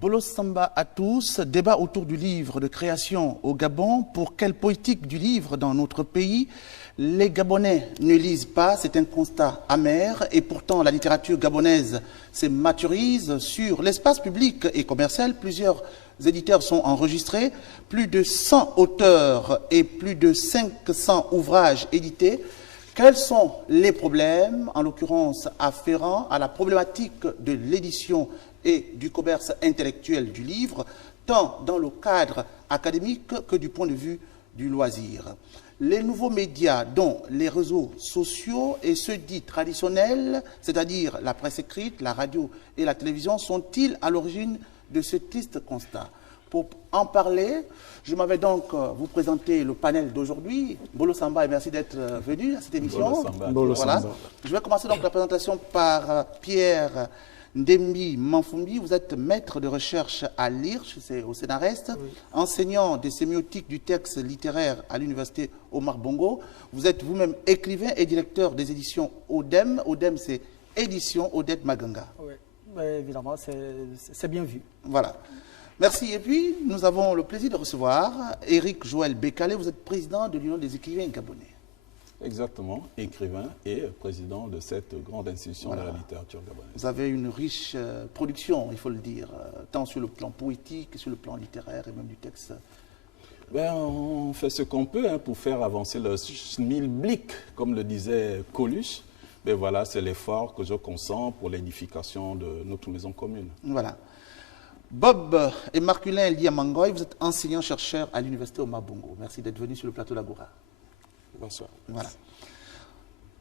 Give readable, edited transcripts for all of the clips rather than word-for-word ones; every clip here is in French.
Bolo Samba à tous, débat autour du livre de création au Gabon. Pour quelle politique du livre dans notre pays? Les Gabonais ne lisent pas, c'est un constat amer, et pourtant la littérature gabonaise se maturise sur l'espace public et commercial. Plusieurs éditeurs sont enregistrés, plus de 100 auteurs et plus de 500 ouvrages édités. Quels sont les problèmes, en l'occurrence afférents à la problématique de l'édition et du commerce intellectuel du livre, tant dans le cadre académique que du point de vue du loisir? Les nouveaux médias, dont les réseaux sociaux et ceux dits traditionnels, c'est-à-dire la presse écrite, la radio et la télévision, sont-ils à l'origine de ce triste constat? Pour en parler, je m'avais donc vous présenter le panel d'aujourd'hui. Bolo Samba, et merci d'être venu à cette émission. Bolo Samba. Je vais commencer donc la présentation par Pierre Ndembi Manfumbi. Vous êtes maître de recherche à l'IRCH, c'est au Sénarest, oui. Enseignant des sémiotiques du texte littéraire à l'université Omar Bongo. Vous êtes vous-même écrivain et directeur des éditions ODEM. ODEM, c'est Édition Odette Maganga. Oui, évidemment, c'est bien vu. Voilà. Merci. Et puis, nous avons le plaisir de recevoir Éric Joël Bekale. Vous êtes président de l'Union des écrivains gabonais. Exactement, écrivain et président de cette grande institution de la littérature gabonaise. Vous avez une riche production, il faut le dire, tant sur le plan poétique que sur le plan littéraire et même du texte. Ben, on fait ce qu'on peut pour faire avancer le schmilblick, comme le disait Coluche. Mais voilà, c'est l'effort que je consens pour l'édification de notre maison commune. Voilà. Bob et Marculin Liamangoy, vous êtes enseignant-chercheur à l'université Omar Bongo. Merci d'être venu sur le plateau d'Agora. Bonsoir. Voilà.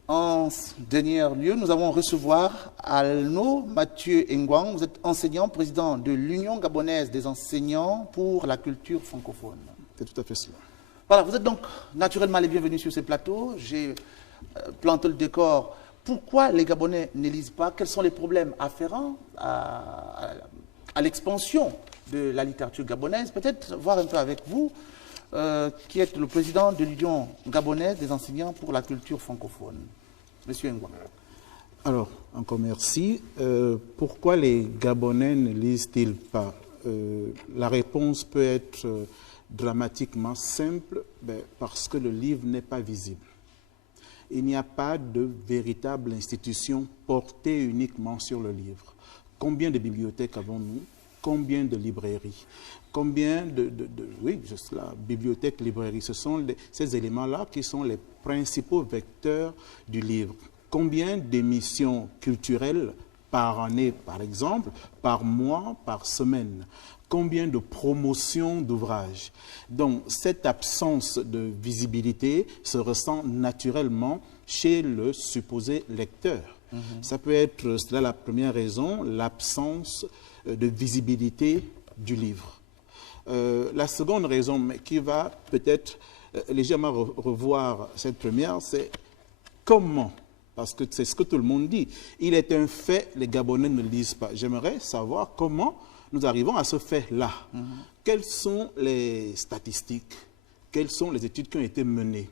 En dernier lieu, nous allons recevoir Alno Mathieu Ngwang. Vous êtes enseignant, président de l'Union gabonaise des enseignants pour la culture francophone. C'est tout à fait cela. Voilà, vous êtes donc naturellement les bienvenus sur ce plateau. J'ai planté le décor. Pourquoi les Gabonais ne lisent pas? Quels sont les problèmes afférents à l'expansion de la littérature gabonaise? Peut-être voir un peu avec vous, qui êtes le président de l'Union gabonaise des enseignants pour la culture francophone. Monsieur Ngwa. Alors, encore merci. Pourquoi les Gabonais ne lisent-ils pas? La réponse peut être dramatiquement simple, parce que le livre n'est pas visible. Il n'y a pas de véritable institution portée uniquement sur le livre. Combien de bibliothèques avons-nous? Combien de librairies? Combien oui, juste là, bibliothèques, librairies, ce sont ces éléments-là qui sont les principaux vecteurs du livre. Combien d'émissions culturelles par année, par exemple, par mois, par semaine? Combien de promotions d'ouvrages? Donc, cette absence de visibilité se ressent naturellement chez le supposé lecteur. Ça peut être, c'est là la première raison, l'absence de visibilité du livre. La seconde raison, mais qui va peut-être légèrement revoir cette première, c'est comment, parce que c'est ce que tout le monde dit. Il est un fait, les Gabonais ne lisent pas. J'aimerais savoir comment nous arrivons à ce fait-là. Quelles sont les statistiques? Quelles sont les études qui ont été menées?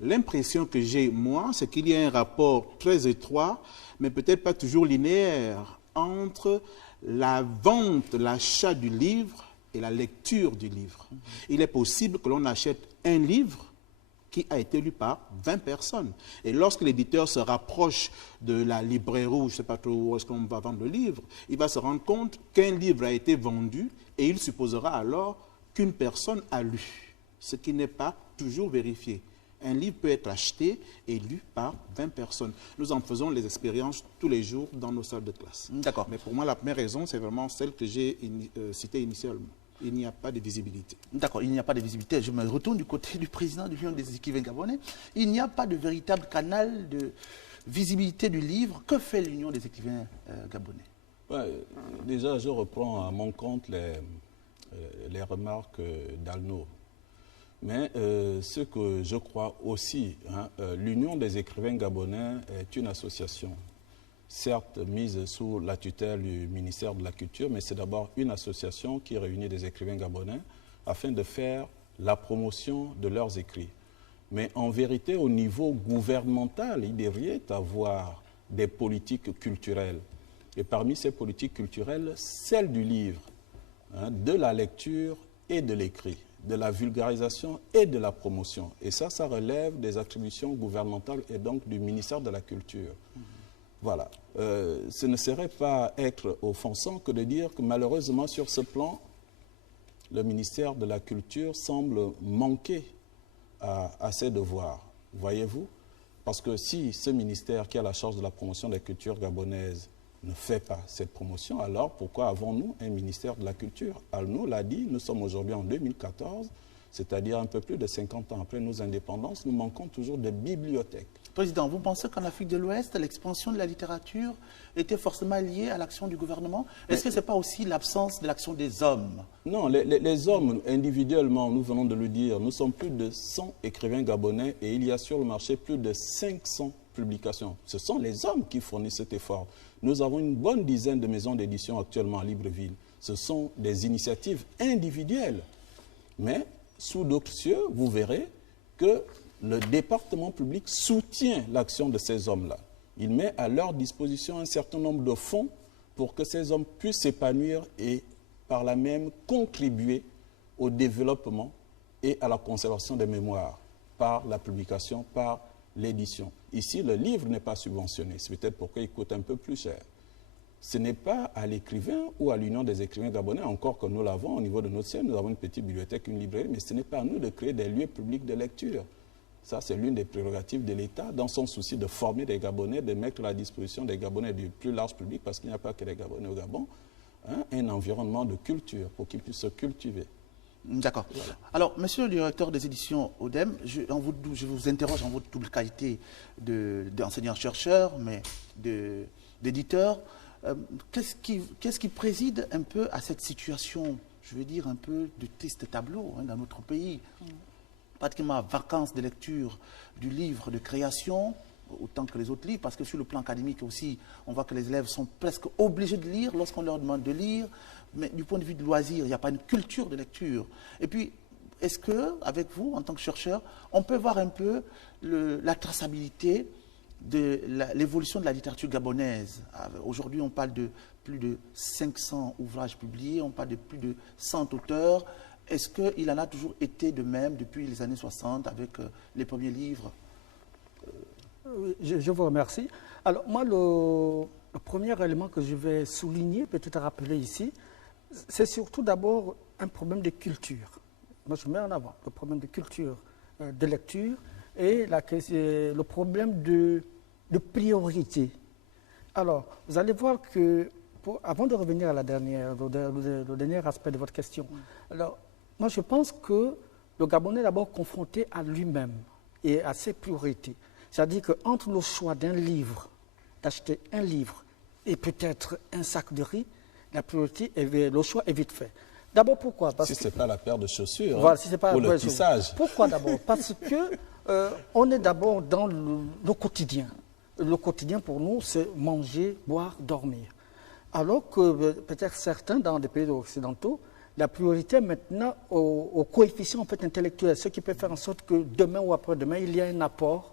L'impression que j'ai, moi, c'est qu'il y a un rapport très étroit, mais peut-être pas toujours linéaire, entre la vente, l'achat du livre et la lecture du livre. Il est possible que l'on achète un livre qui a été lu par 20 personnes. Et lorsque l'éditeur se rapproche de la librairie, ou je ne sais pas trop où est-ce qu'on va vendre le livre, il va se rendre compte qu'un livre a été vendu et il supposera alors qu'une personne a lu, ce qui n'est pas toujours vérifié. Un livre peut être acheté et lu par 20 personnes. Nous en faisons les expériences tous les jours dans nos salles de classe. D'accord. Mais pour moi, la première raison, c'est vraiment celle que j'ai citée initialement. Il n'y a pas de visibilité. D'accord, il n'y a pas de visibilité. Je me retourne du côté du président de l'Union des écrivains gabonais. Il n'y a pas de véritable canal de visibilité du livre. Que fait l'Union des écrivains gabonais? Déjà, je reprends à mon compte les remarques d'Alno. Mais ce que je crois aussi, l'Union des écrivains gabonais est une association, certes mise sous la tutelle du ministère de la Culture, mais c'est d'abord une association qui réunit des écrivains gabonais afin de faire la promotion de leurs écrits. Mais en vérité, au niveau gouvernemental, il devrait y avoir des politiques culturelles. Et parmi ces politiques culturelles, celle du livre de la lecture et de l'écrit, de la vulgarisation et de la promotion. Et ça relève des attributions gouvernementales et donc du ministère de la Culture. Voilà. Ce ne serait pas être offensant que de dire que malheureusement sur ce plan, le ministère de la Culture semble manquer à ses devoirs. Voyez-vous? Parce que si ce ministère qui a la charge de la promotion de la culture gabonaise ne fait pas cette promotion, alors pourquoi avons-nous un ministère de la Culture? Alno l'a dit, nous sommes aujourd'hui en 2014, c'est-à-dire un peu plus de 50 ans après nos indépendances, nous manquons toujours de bibliothèques. Président, vous pensez qu'en Afrique de l'Ouest, l'expansion de la littérature était forcément liée à l'action du gouvernement? Est-ce que ce n'est pas aussi l'absence de l'action des hommes? Non, les hommes, individuellement, nous venons de le dire, nous sommes plus de 100 écrivains gabonais et il y a sur le marché plus de 500 publications. Ce sont les hommes qui fournissent cet effort. Nous avons une bonne dizaine de maisons d'édition actuellement à Libreville. Ce sont des initiatives individuelles. Mais sous d'autres cieux, vous verrez que le département public soutient l'action de ces hommes-là. Il met à leur disposition un certain nombre de fonds pour que ces hommes puissent s'épanouir et par là même contribuer au développement et à la conservation des mémoires par la publication, par l'édition. Ici, le livre n'est pas subventionné. C'est peut-être pourquoi il coûte un peu plus cher. Ce n'est pas à l'écrivain ou à l'Union des écrivains gabonais, encore que nous l'avons au niveau de notre siège, nous avons une petite bibliothèque, une librairie, mais ce n'est pas à nous de créer des lieux publics de lecture. Ça, c'est l'une des prérogatives de l'État, dans son souci de former des Gabonais, de mettre à la disposition des Gabonais du plus large public, parce qu'il n'y a pas que les Gabonais au Gabon, un environnement de culture pour qu'ils puissent se cultiver. D'accord. Voilà. Alors, monsieur le directeur des éditions ODEM, je vous interroge en votre double qualité d'enseignant-chercheur, mais d'éditeur. Qu'est-ce qui préside un peu à cette situation, je veux dire, un peu de triste tableau dans notre pays? Pratiquement vacances de lecture du livre de création, autant que les autres livres, parce que sur le plan académique aussi, on voit que les élèves sont presque obligés de lire lorsqu'on leur demande de lire, mais du point de vue de loisir, il n'y a pas une culture de lecture. Et puis, est-ce que, avec vous, en tant que chercheur, on peut voir un peu la traçabilité de l'évolution de la littérature gabonaise? Aujourd'hui, on parle de plus de 500 ouvrages publiés, on parle de plus de 100 auteurs. Est-ce qu'il en a toujours été de même depuis les années 60 avec les premiers livres? Je vous remercie. Alors, moi, le premier élément que je vais souligner, peut-être rappeler ici, c'est surtout d'abord un problème de culture. Moi, je mets en avant le problème de culture, de lecture et le problème de priorité. Alors, vous allez voir que, avant de revenir à le dernier aspect de votre question, alors, moi, je pense que le Gabonais est d'abord confronté à lui-même et à ses priorités. C'est-à-dire qu'entre le choix d'un livre, d'acheter un livre et peut-être un sac de riz, la priorité, le choix est vite fait. D'abord, pourquoi? Parce si ce n'est pas la paire de chaussures, voilà, si pas, ou le tissage. Pourquoi d'abord? Parce qu'on est d'abord dans le quotidien. Le quotidien, pour nous, c'est manger, boire, dormir. Alors que peut-être certains, dans des pays occidentaux, la priorité maintenant au coefficient en fait, intellectuel, ce qui peut faire en sorte que demain ou après-demain, il y a un apport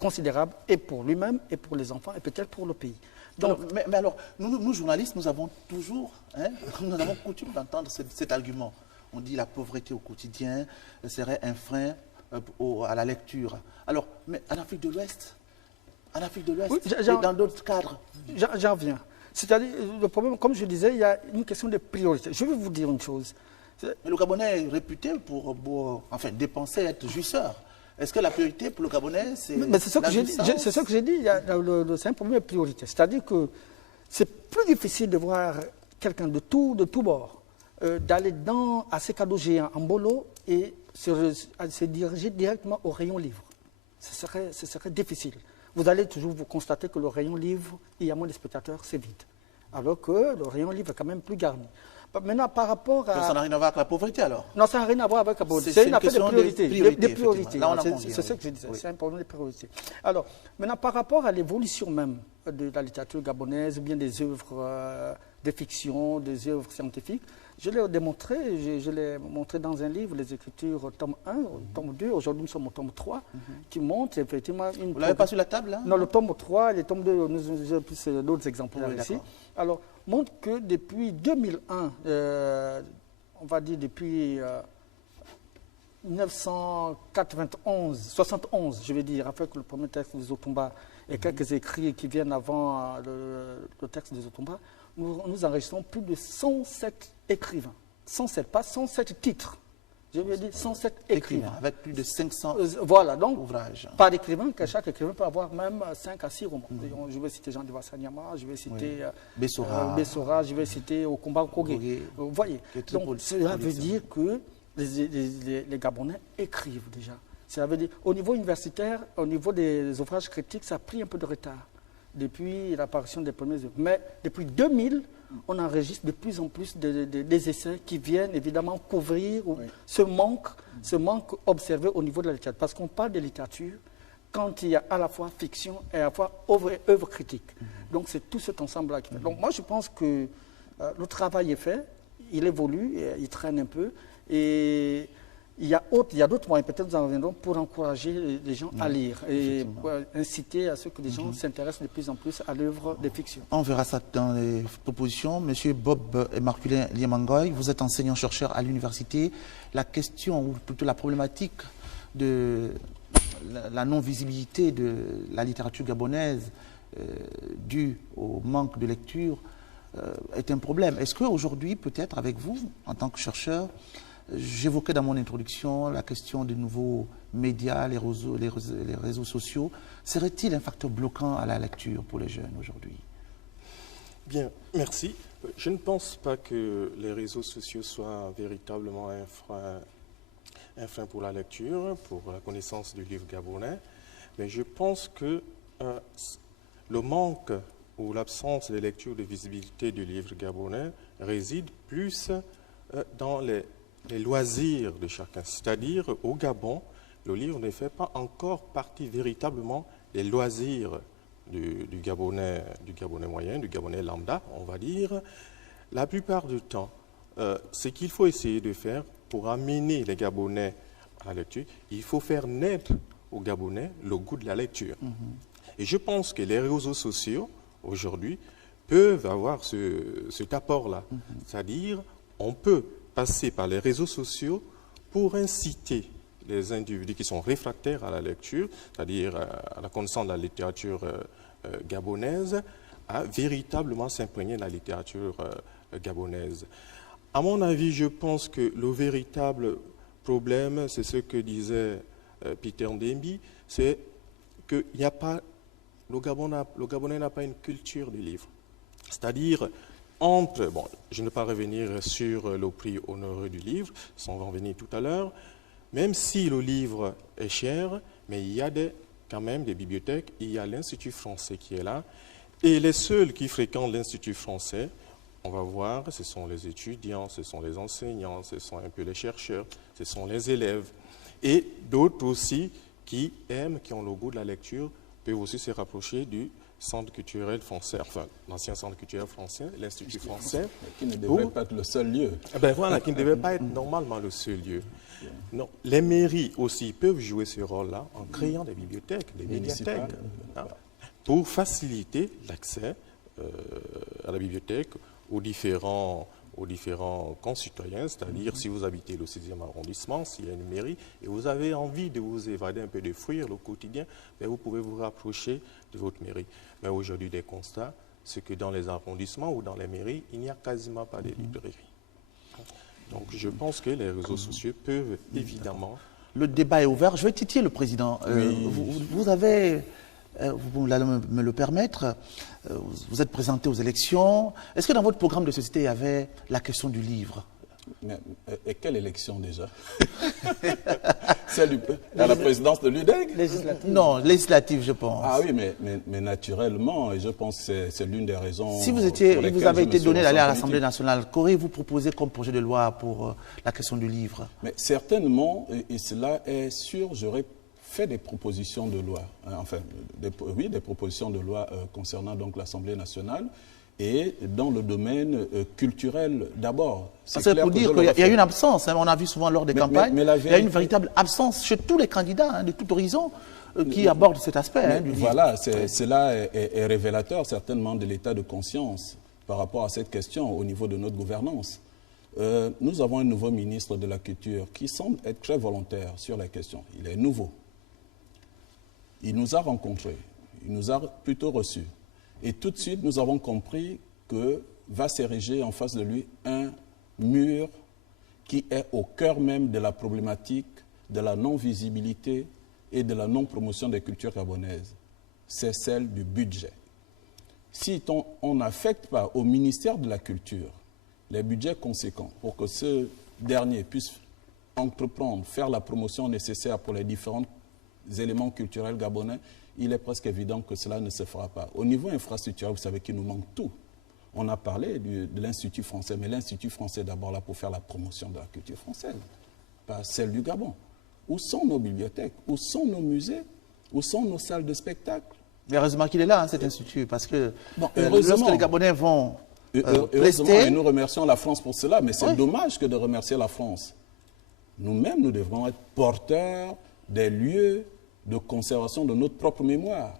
considérable et pour lui-même, et pour les enfants, et peut-être pour le pays. Donc, mais alors, nous journalistes, nous avons toujours, nous avons coutume d'entendre cet argument. On dit la pauvreté au quotidien serait un frein à la lecture. Alors, mais en Afrique de l'Ouest, oui, et dans d'autres cadres. J'en viens. C'est-à-dire, le problème, comme je disais, il y a une question de priorité. Je vais vous dire une chose. Mais le Gabonais est réputé pour dépenser, être jouisseur. Est-ce que la priorité pour le Gabonais, c'est c'est ce que j'ai dit. C'est ce que j'ai dit. C'est un problème de priorité. C'est-à-dire que c'est plus difficile de voir quelqu'un de tout bord d'aller à ces cadeaux géants en bolo et se diriger directement au rayon livre. Ce serait difficile. Vous allez toujours vous constater que le rayon livre, il y a moins de spectateurs, c'est vide. Alors que le rayon livre est quand même plus garni. Maintenant, par rapport à... Donc ça n'a rien à voir avec la pauvreté, alors? Non, ça n'a rien à voir avec la pauvreté. C'est une affaire de priorité. Des priorités. C'est ce que je disais. Oui. C'est un problème de priorité. Alors, maintenant, par rapport à l'évolution même de la littérature gabonaise, ou bien des œuvres de fiction, des œuvres scientifiques, je l'ai démontré, je l'ai montré dans un livre, les Écritures, tome 1, tome 2, aujourd'hui nous sommes au tome 3, qui montre effectivement une... Vous ne l'avez pas sur la table, là? Non, le tome 3 et le tome 2, j'ai plus d'autres exemplaires ici. Alors, montre que depuis 2001, on va dire depuis 1971, je vais dire, avec le premier texte des Otumba et quelques écrits qui viennent avant le texte des Otumba, nous enregistrons plus de 107 écrivains. 107, pas 107 titres. Je veux dire 107 écrivains. Avec plus de 500 voilà, donc, ouvrages. Par écrivain, que chaque écrivain peut avoir même 5 à 6 romans. Je vais citer Jean Divasanyama, je vais citer Bessora, je vais citer Okumba Kogé. Vous voyez, donc cela veut dire que les Gabonais écrivent déjà. Ça veut dire, au niveau universitaire, au niveau des ouvrages critiques, ça a pris un peu de retard depuis l'apparition des premiers œuvres. Mais depuis 2000, on enregistre de plus en plus des essais qui viennent évidemment couvrir ce manque observé au niveau de la littérature. Parce qu'on parle de littérature quand il y a à la fois fiction et à la fois œuvre critique. Donc c'est tout cet ensemble-là qui fait. Donc moi je pense que le travail est fait, il évolue, il traîne un peu. Et il y a d'autres moyens, peut-être nous en reviendrons, pour encourager les gens à lire et pour inciter à ce que les gens s'intéressent de plus en plus à l'œuvre de fiction. On verra ça dans les propositions. Monsieur Bob Marculin Liemangoy, vous êtes enseignant-chercheur à l'université. La question, ou plutôt la problématique de la non-visibilité de la littérature gabonaise due au manque de lecture est un problème. Est-ce qu'aujourd'hui, peut-être avec vous, en tant que chercheur, j'évoquais dans mon introduction la question des nouveaux médias, les réseaux sociaux. Serait-il un facteur bloquant à la lecture pour les jeunes aujourd'hui? Bien, merci. Je ne pense pas que les réseaux sociaux soient véritablement un frein pour la lecture, pour la connaissance du livre gabonais, mais je pense que le manque ou l'absence de lecture de visibilité du livre gabonais réside plus dans les loisirs de chacun. C'est-à-dire, au Gabon, le livre ne fait pas encore partie véritablement des loisirs du Gabonais moyen, du Gabonais lambda, on va dire. La plupart du temps, ce qu'il faut essayer de faire pour amener les Gabonais à la lecture, il faut faire naître aux Gabonais le goût de la lecture. Et je pense que les réseaux sociaux, aujourd'hui, peuvent avoir cet apport-là. C'est-à-dire, on peut passer par les réseaux sociaux pour inciter les individus qui sont réfractaires à la lecture, c'est-à-dire à la connaissance de la littérature gabonaise, à véritablement s'imprégner de la littérature gabonaise. À mon avis, je pense que le véritable problème, c'est ce que disait Peter Ndembi, c'est qu'il n'y a pas, le Gabonais n'a pas une culture du livre. C'est-à-dire, bon, je ne vais pas revenir sur le prix honoré du livre, on va en venir tout à l'heure, même si le livre est cher, mais il y a quand même des bibliothèques, il y a l'Institut français qui est là, et les seuls qui fréquentent l'Institut français, on va voir, ce sont les étudiants, ce sont les enseignants, ce sont un peu les chercheurs, ce sont les élèves, et d'autres aussi qui aiment, qui ont le goût de la lecture, peuvent aussi se rapprocher du Centre culturel français, enfin l'ancien Centre culturel français, l'Institut français. Qui ne devait pas être le seul lieu. Ben voilà, qui ne devait pas être normalement le seul lieu. Non, les mairies aussi peuvent jouer ce rôle-là en créant des bibliothèques, des médiathèques, pour faciliter l'accès à la bibliothèque aux différents concitoyens, c'est-à-dire si vous habitez le 6e arrondissement, s'il y a une mairie, et vous avez envie de vous évader un peu, de fuir le quotidien, bien vous pouvez vous rapprocher de votre mairie. Mais aujourd'hui, des constats, c'est que dans les arrondissements ou dans les mairies, il n'y a quasiment pas de librairies. Donc je pense que les réseaux sociaux peuvent évidemment... Le débat est ouvert. Je vais titiller le président. Oui. Vous avez... vous allez me le permettre, vous êtes présenté aux élections. Est-ce que dans votre programme de société, il y avait la question du livre? Mais, et quelle élection déjà? Celle à la présidence de l'UDEG? Non, législative, je pense. Ah oui, mais naturellement, et je pense que c'est l'une des raisons... Si vous avez été donné d'aller à l'Assemblée nationale, qu'auriez-vous proposé comme projet de loi pour la question du livre? Mais certainement, et cela est sûr, j'aurais fait des propositions de loi, enfin, des propositions de loi concernant donc l'Assemblée nationale et dans le domaine culturel d'abord. C'est pour dire qu'il y a une absence, on a vu souvent lors des campagnes, il y a une véritable absence chez tous les candidats de tout horizon qui abordent cet aspect. Du livre. Voilà, cela est révélateur certainement de l'état de conscience par rapport à cette question au niveau de notre gouvernance. Nous avons un nouveau ministre de la Culture qui semble être très volontaire sur la question. Il est nouveau. Il nous a rencontrés, il nous a plutôt reçus. Et tout de suite, nous avons compris que va s'ériger en face de lui un mur qui est au cœur même de la problématique de la non-visibilité et de la non-promotion des cultures gabonaises. C'est celle du budget. Si on n'affecte pas au ministère de la Culture les budgets conséquents pour que ce dernier puisse entreprendre, faire la promotion nécessaire pour les différents éléments culturels gabonais, il est presque évident que cela ne se fera pas. Au niveau infrastructurel, vous savez qu'il nous manque tout. On a parlé de l'Institut français, mais l'Institut français est d'abord là pour faire la promotion de la culture française, pas celle du Gabon. Où sont nos bibliothèques? Où sont nos musées? Où sont nos salles de spectacle? Mais heureusement qu'il est là, cet institut, parce que heureusement, lorsque les Gabonais vont et nous remercions la France pour cela, mais c'est dommage que de remercier la France. Nous-mêmes, nous devrons être porteurs des lieux de conservation de notre propre mémoire.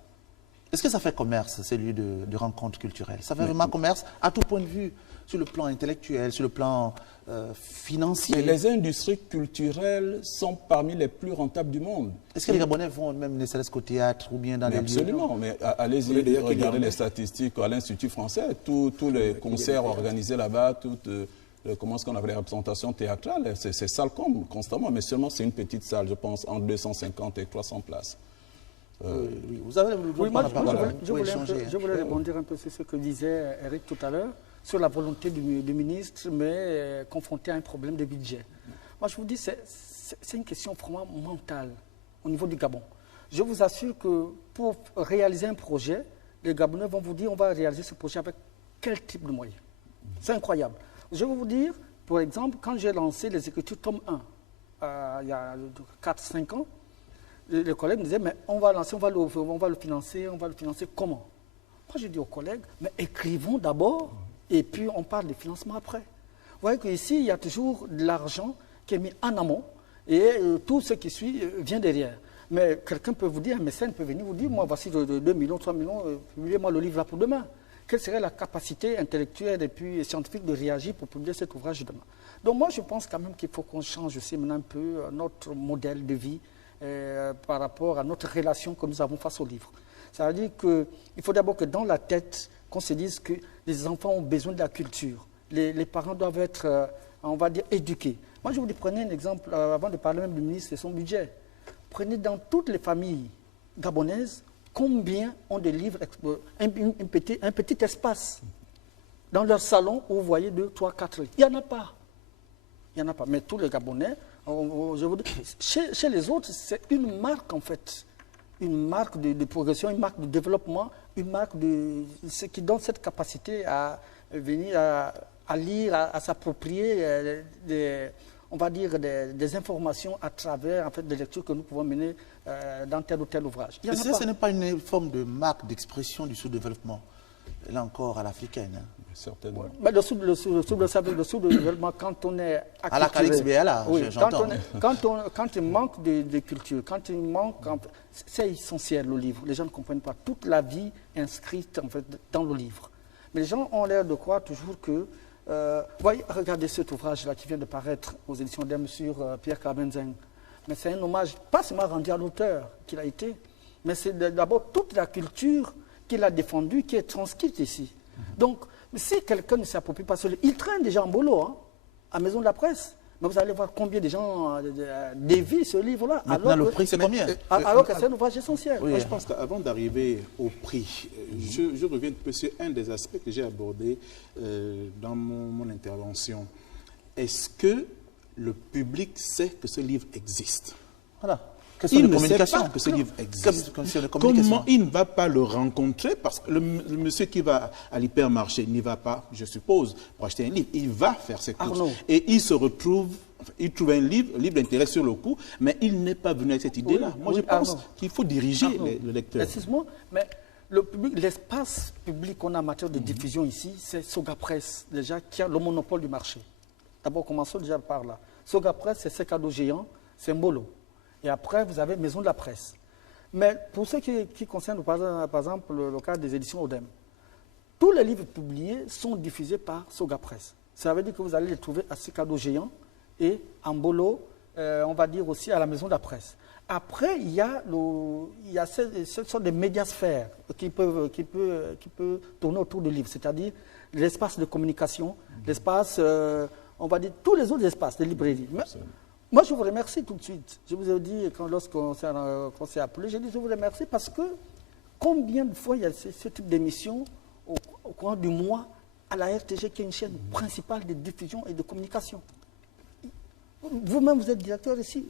Est-ce que ça fait commerce, ces lieux de rencontres culturelles? Ça fait vraiment commerce à tout point de vue, sur le plan intellectuel, sur le plan financier. Et les industries culturelles sont parmi les plus rentables du monde. Est-ce que les Gabonais vont même ne serait-ce qu'au théâtre ou bien dans les lieux? Absolument, mais allez-y regarder les statistiques à l'Institut français, tous les concerts organisés là-bas, comment est-ce qu'on appelle les représentations théâtrales, c'est salle comme constamment, mais seulement c'est une petite salle, je pense, entre 250 et 300 places. Vous avez je voulais rebondir un peu sur ce que disait Eric tout à l'heure, sur la volonté du ministre, mais confronté à un problème de budget. Moi, je vous dis, c'est une question vraiment mentale au niveau du Gabon. Je vous assure que pour réaliser un projet, les Gabonais vont vous dire on va réaliser ce projet avec quel type de moyens. C'est incroyable. Je vais vous dire, par exemple, quand j'ai lancé les écritures tome 1, il y a 4-5 ans, les collègues me disaient, mais on va lancer, on va le financer comment? Moi, j'ai dit aux collègues, mais écrivons d'abord, et puis on parle de financement après. Vous voyez qu'ici, il y a toujours de l'argent qui est mis en amont, et tout ce qui suit vient derrière. Mais quelqu'un peut vous dire, un mécène peut venir vous dire, moi, voici 2 millions, 3 millions, publiez-moi le livre là pour demain. Quelle serait la capacité intellectuelle et puis scientifique de réagir pour publier cet ouvrage demain? Donc moi, je pense quand même qu'il faut qu'on change aussi maintenant un peu notre modèle de vie par rapport à notre relation que nous avons face au livre. Ça veut dire qu'il faut d'abord que dans la tête, qu'on se dise que les enfants ont besoin de la culture. Les parents doivent être, on va dire, éduqués. Moi, je vous dis, prenez un exemple, avant de parler même du ministre et son budget. Prenez dans toutes les familles gabonaises, combien ont des livres, un petit espace dans leur salon où vous voyez 2, 3, 4 livres. Il n'y en a pas. Il n'y en a pas. Mais tous les Gabonais, je vous dis, chez les autres, c'est une marque en fait. Une marque de progression, une marque de développement, une marque de ce qui donne cette capacité à venir à lire, à s'approprier on va dire des informations à travers en fait, des lectures que nous pouvons mener dans tel ou tel ouvrage. Ce n'est pas une forme de marque d'expression du sous-développement, là encore à l'africaine. Hein. Certainement. Mais le sous-développement, quand on est à la Calix-BLA, oui, j'entends. Quand il manque de culture, quand il manque, c'est essentiel le livre. Les gens ne comprennent pas. Toute la vie est inscrite en fait, dans le livre. Mais les gens ont l'air de croire toujours que voyez, regardez cet ouvrage-là qui vient de paraître aux éditions d'Em sur Pierre Kabenzeng. Mais c'est un hommage, pas seulement rendu à l'auteur qu'il a été, mais c'est d'abord toute la culture qu'il a défendue qui est transcrite ici. Donc, si quelqu'un ne s'approprie pas ce livre, il traîne déjà en bolo, hein, à Maison de la Presse. Mais vous allez voir combien de gens dévient ce livre-là. Maintenant, le prix, c'est combien? Alors que c'est un ouvrage essentiel. Oui, je pense qu'avant d'arriver au prix, je reviens un peu sur un des aspects que j'ai abordé dans mon intervention. Est-ce que le public sait que ce livre existe? Voilà. Il ne sait pas que ce livre existe. Comment il ne va pas le rencontrer? Parce que le monsieur qui va à l'hypermarché n'y va pas, je suppose, pour acheter un livre. Il va faire ses courses. Et il se retrouve, il trouve un livre d'intérêt sur le coup, mais il n'est pas venu avec cette idée-là. Moi, je pense qu'il faut diriger le lecteur. Excuse-moi, mais l'espace public qu'on a en matière de diffusion ici, c'est Soga Presse, déjà, qui a le monopole du marché. D'abord, commençons déjà par là. Soga Presse, c'est ce cadeau géant, c'est Mbolo. Et après, vous avez Maison de la Presse. Mais pour ce qui concerne, par exemple, le cas des éditions Odem, tous les livres publiés sont diffusés par Soga Press. Ça veut dire que vous allez les trouver à Sikado Géant et en Bolo, on va dire aussi à la Maison de la Presse. Après, il y a ce sont des médiasphères qui peuvent tourner autour du livre, c'est-à-dire l'espace de communication, l'espace, on va dire tous les autres espaces de librairie. Mais, moi, je vous remercie tout de suite. Je vous ai dit, lorsqu'on s'est appelé, j'ai dit je vous remercie parce que combien de fois il y a ce type d'émission au courant du mois à la RTG, qui est une chaîne principale de diffusion et de communication. Vous-même, vous êtes directeur ici,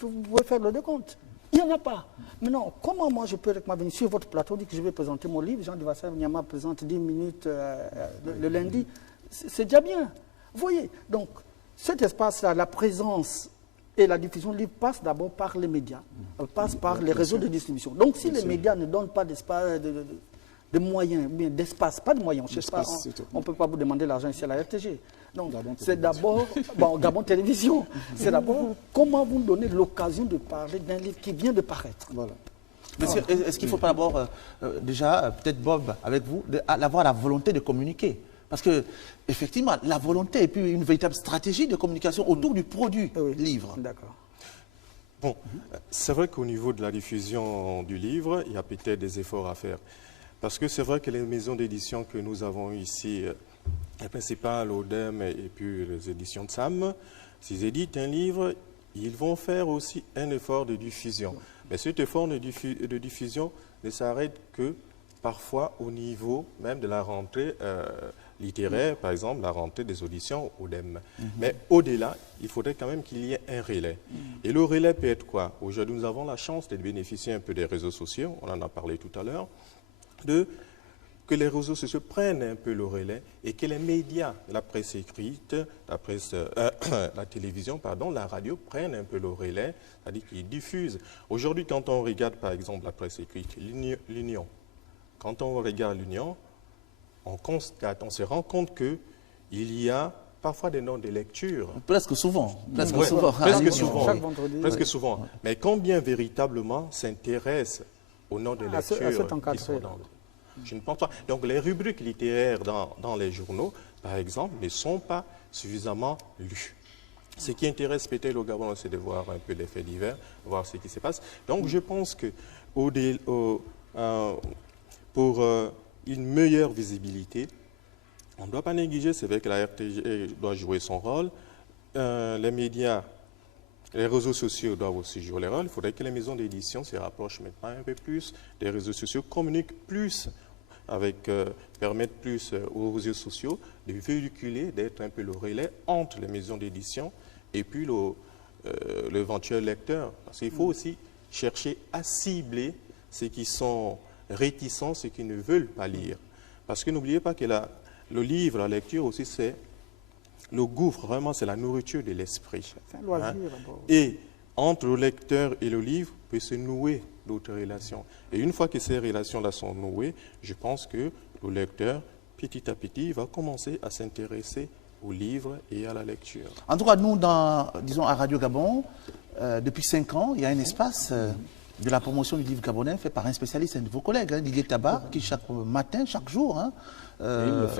vous pouvez faire le décompte. Il n'y en a pas. Maintenant, comment moi je peux venir sur votre plateau, dire que je vais présenter mon livre, Jean Divassaire Nyama présente 10 minutes le lundi, c'est déjà bien. Vous voyez, donc cet espace-là, la présence et la diffusion du livre passe d'abord par les médias, passe par les réseaux de distribution. Donc si les médias ne donnent pas d'espace, de moyens, bien d'espace, pas de moyens, on ne peut pas vous demander l'argent ici à la RTG. Donc c'est d'abord, Gabon Télévision, c'est d'abord comment vous donnez l'occasion de parler d'un livre qui vient de paraître. Voilà. Est-ce qu'il ne faut pas d'abord, déjà, peut-être Bob, avec vous, avoir la volonté de communiquer? Parce que, effectivement, la volonté et puis une véritable stratégie de communication autour du produit livre. D'accord. Bon, c'est vrai qu'au niveau de la diffusion du livre, il y a peut-être des efforts à faire. Parce que c'est vrai que les maisons d'édition que nous avons ici, les principales, l'ODEM et puis les éditions de SAM, s'ils éditent un livre, ils vont faire aussi un effort de diffusion. Mais cet effort de diffusion ne s'arrête que parfois au niveau même de la rentrée littéraire, par exemple la rentrée des auditions ODEM. Mais au-delà, il faudrait quand même qu'il y ait un relais. Et le relais peut être quoi? Aujourd'hui, nous avons la chance de bénéficier un peu des réseaux sociaux, on en a parlé tout à l'heure, que les réseaux sociaux prennent un peu le relais et que les médias, la presse écrite, la télévision, pardon, la radio prennent un peu le relais, c'est-à-dire qu'ils diffusent. Aujourd'hui, quand on regarde par exemple la presse écrite, l'Union, quand on regarde l'Union, on constate, on se rend compte qu'il y a parfois des noms de lecture. Presque souvent. Presque souvent. Mais combien véritablement s'intéressent aux noms de lecture qui sont dans le... Je ne pense pas. Donc les rubriques littéraires dans les journaux, par exemple, ne sont pas suffisamment lues. Ce qui intéresse peut-être au Gabon, c'est de voir un peu les faits divers, voir ce qui se passe. Donc je pense que pour une meilleure visibilité, on ne doit pas négliger, c'est vrai que la RTG doit jouer son rôle, les médias, les réseaux sociaux doivent aussi jouer leur rôle. Il faudrait que les maisons d'édition se rapprochent maintenant un peu plus des réseaux sociaux, communiquent plus, permettent plus aux réseaux sociaux de véhiculer, d'être un peu le relais entre les maisons d'édition et puis l'éventuel lecteur. Parce qu'il faut aussi chercher à cibler ceux qui sont réticents, ceux qui ne veulent pas lire. Parce que n'oubliez pas que le livre, la lecture aussi, c'est le gouffre, vraiment, c'est la nourriture de l'esprit. C'est un loisir. Et entre le lecteur et le livre peut se nouer d'autres relations. Et une fois que ces relations-là sont nouées, je pense que le lecteur, petit à petit, va commencer à s'intéresser au livre et à la lecture. En tout cas, nous, disons à Radio Gabon, depuis 5 ans, il y a un espace de la promotion du livre gabonais fait par un spécialiste, un de vos collègues, Didier Tabar, qui chaque matin, chaque jour,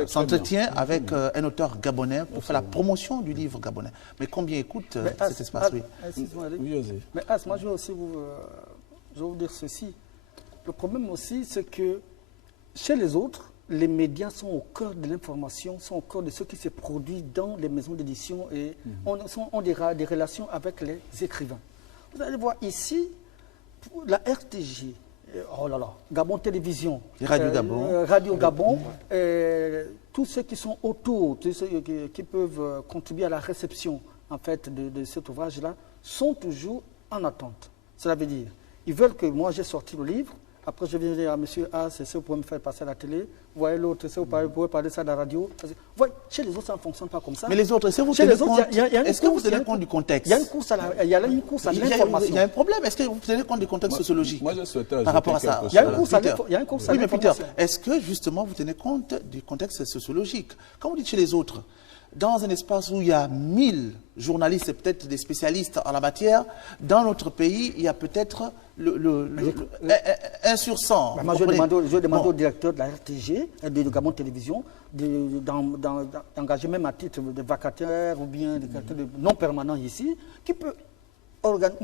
s'entretient avec un auteur gabonais pour faire la promotion du livre gabonais. Mais combien écoute cet espace? Mais moi, je vais aussi vous dire ceci. Le problème aussi, c'est que chez les autres, les médias sont au cœur de l'information, sont au cœur de ce qui se produit dans les maisons d'édition et ont des relations avec les écrivains. Vous allez voir ici, la RTG, Gabon Télévision, Radio Gabon, tous ceux qui sont autour, tous ceux qui peuvent contribuer à la réception en fait, de cet ouvrage-là, sont toujours en attente. Cela veut dire, ils veulent que moi j'ai sorti le livre, après je viens dire à monsieur A, c'est ça, vous pouvez me faire passer à la télé, vous voyez l'autre, vous pouvez parler ça à la radio. Vous voyez, chez les autres, ça ne fonctionne pas comme ça. Mais les autres, est-ce que vous tenez compte, est-ce que vous tenez compte du contexte? Il y a une course à l'information. Il y a un problème. Est-ce que vous tenez compte du contexte sociologique moi, je souhaitais par rapport à ça? Il y a une course à l'information. Oui, mais Peter, est-ce que justement vous tenez compte du contexte sociologique? Quand vous dites chez les autres, dans un espace où il y a 1000 journalistes et peut-être des spécialistes en la matière, dans notre pays, il y a peut-être un sur 100. Moi, je demande au directeur de la RTG, de Gabon Télévision, d'engager même à titre de vacataire ou bien de quelqu'un de non permanent ici, qui peut organiser.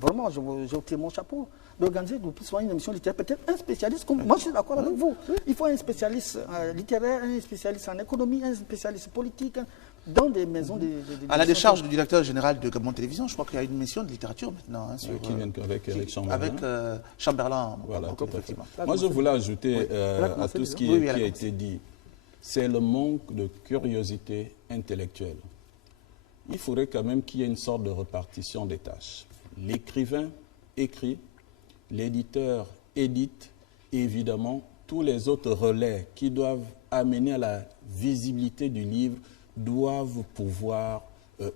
Vraiment, je tire mon chapeau d'organiser soit une émission littéraire, peut-être un spécialiste, comme moi je suis d'accord avec vous. Il faut un spécialiste littéraire, un spécialiste en économie, un spécialiste politique, dans des maisons à la décharge du directeur général de Gabon Télévision, je crois qu'il y a une mission de littérature maintenant. Qui vient avec Eric Chamberlain. Avec Chamberlain. Voilà, moi, je voulais ajouter à tout ce qui a été dit, c'est le manque de curiosité intellectuelle. Il faudrait quand même qu'il y ait une sorte de répartition des tâches. L'écrivain écrit, l'éditeur édite, et évidemment, tous les autres relais qui doivent amener à la visibilité du livre doivent pouvoir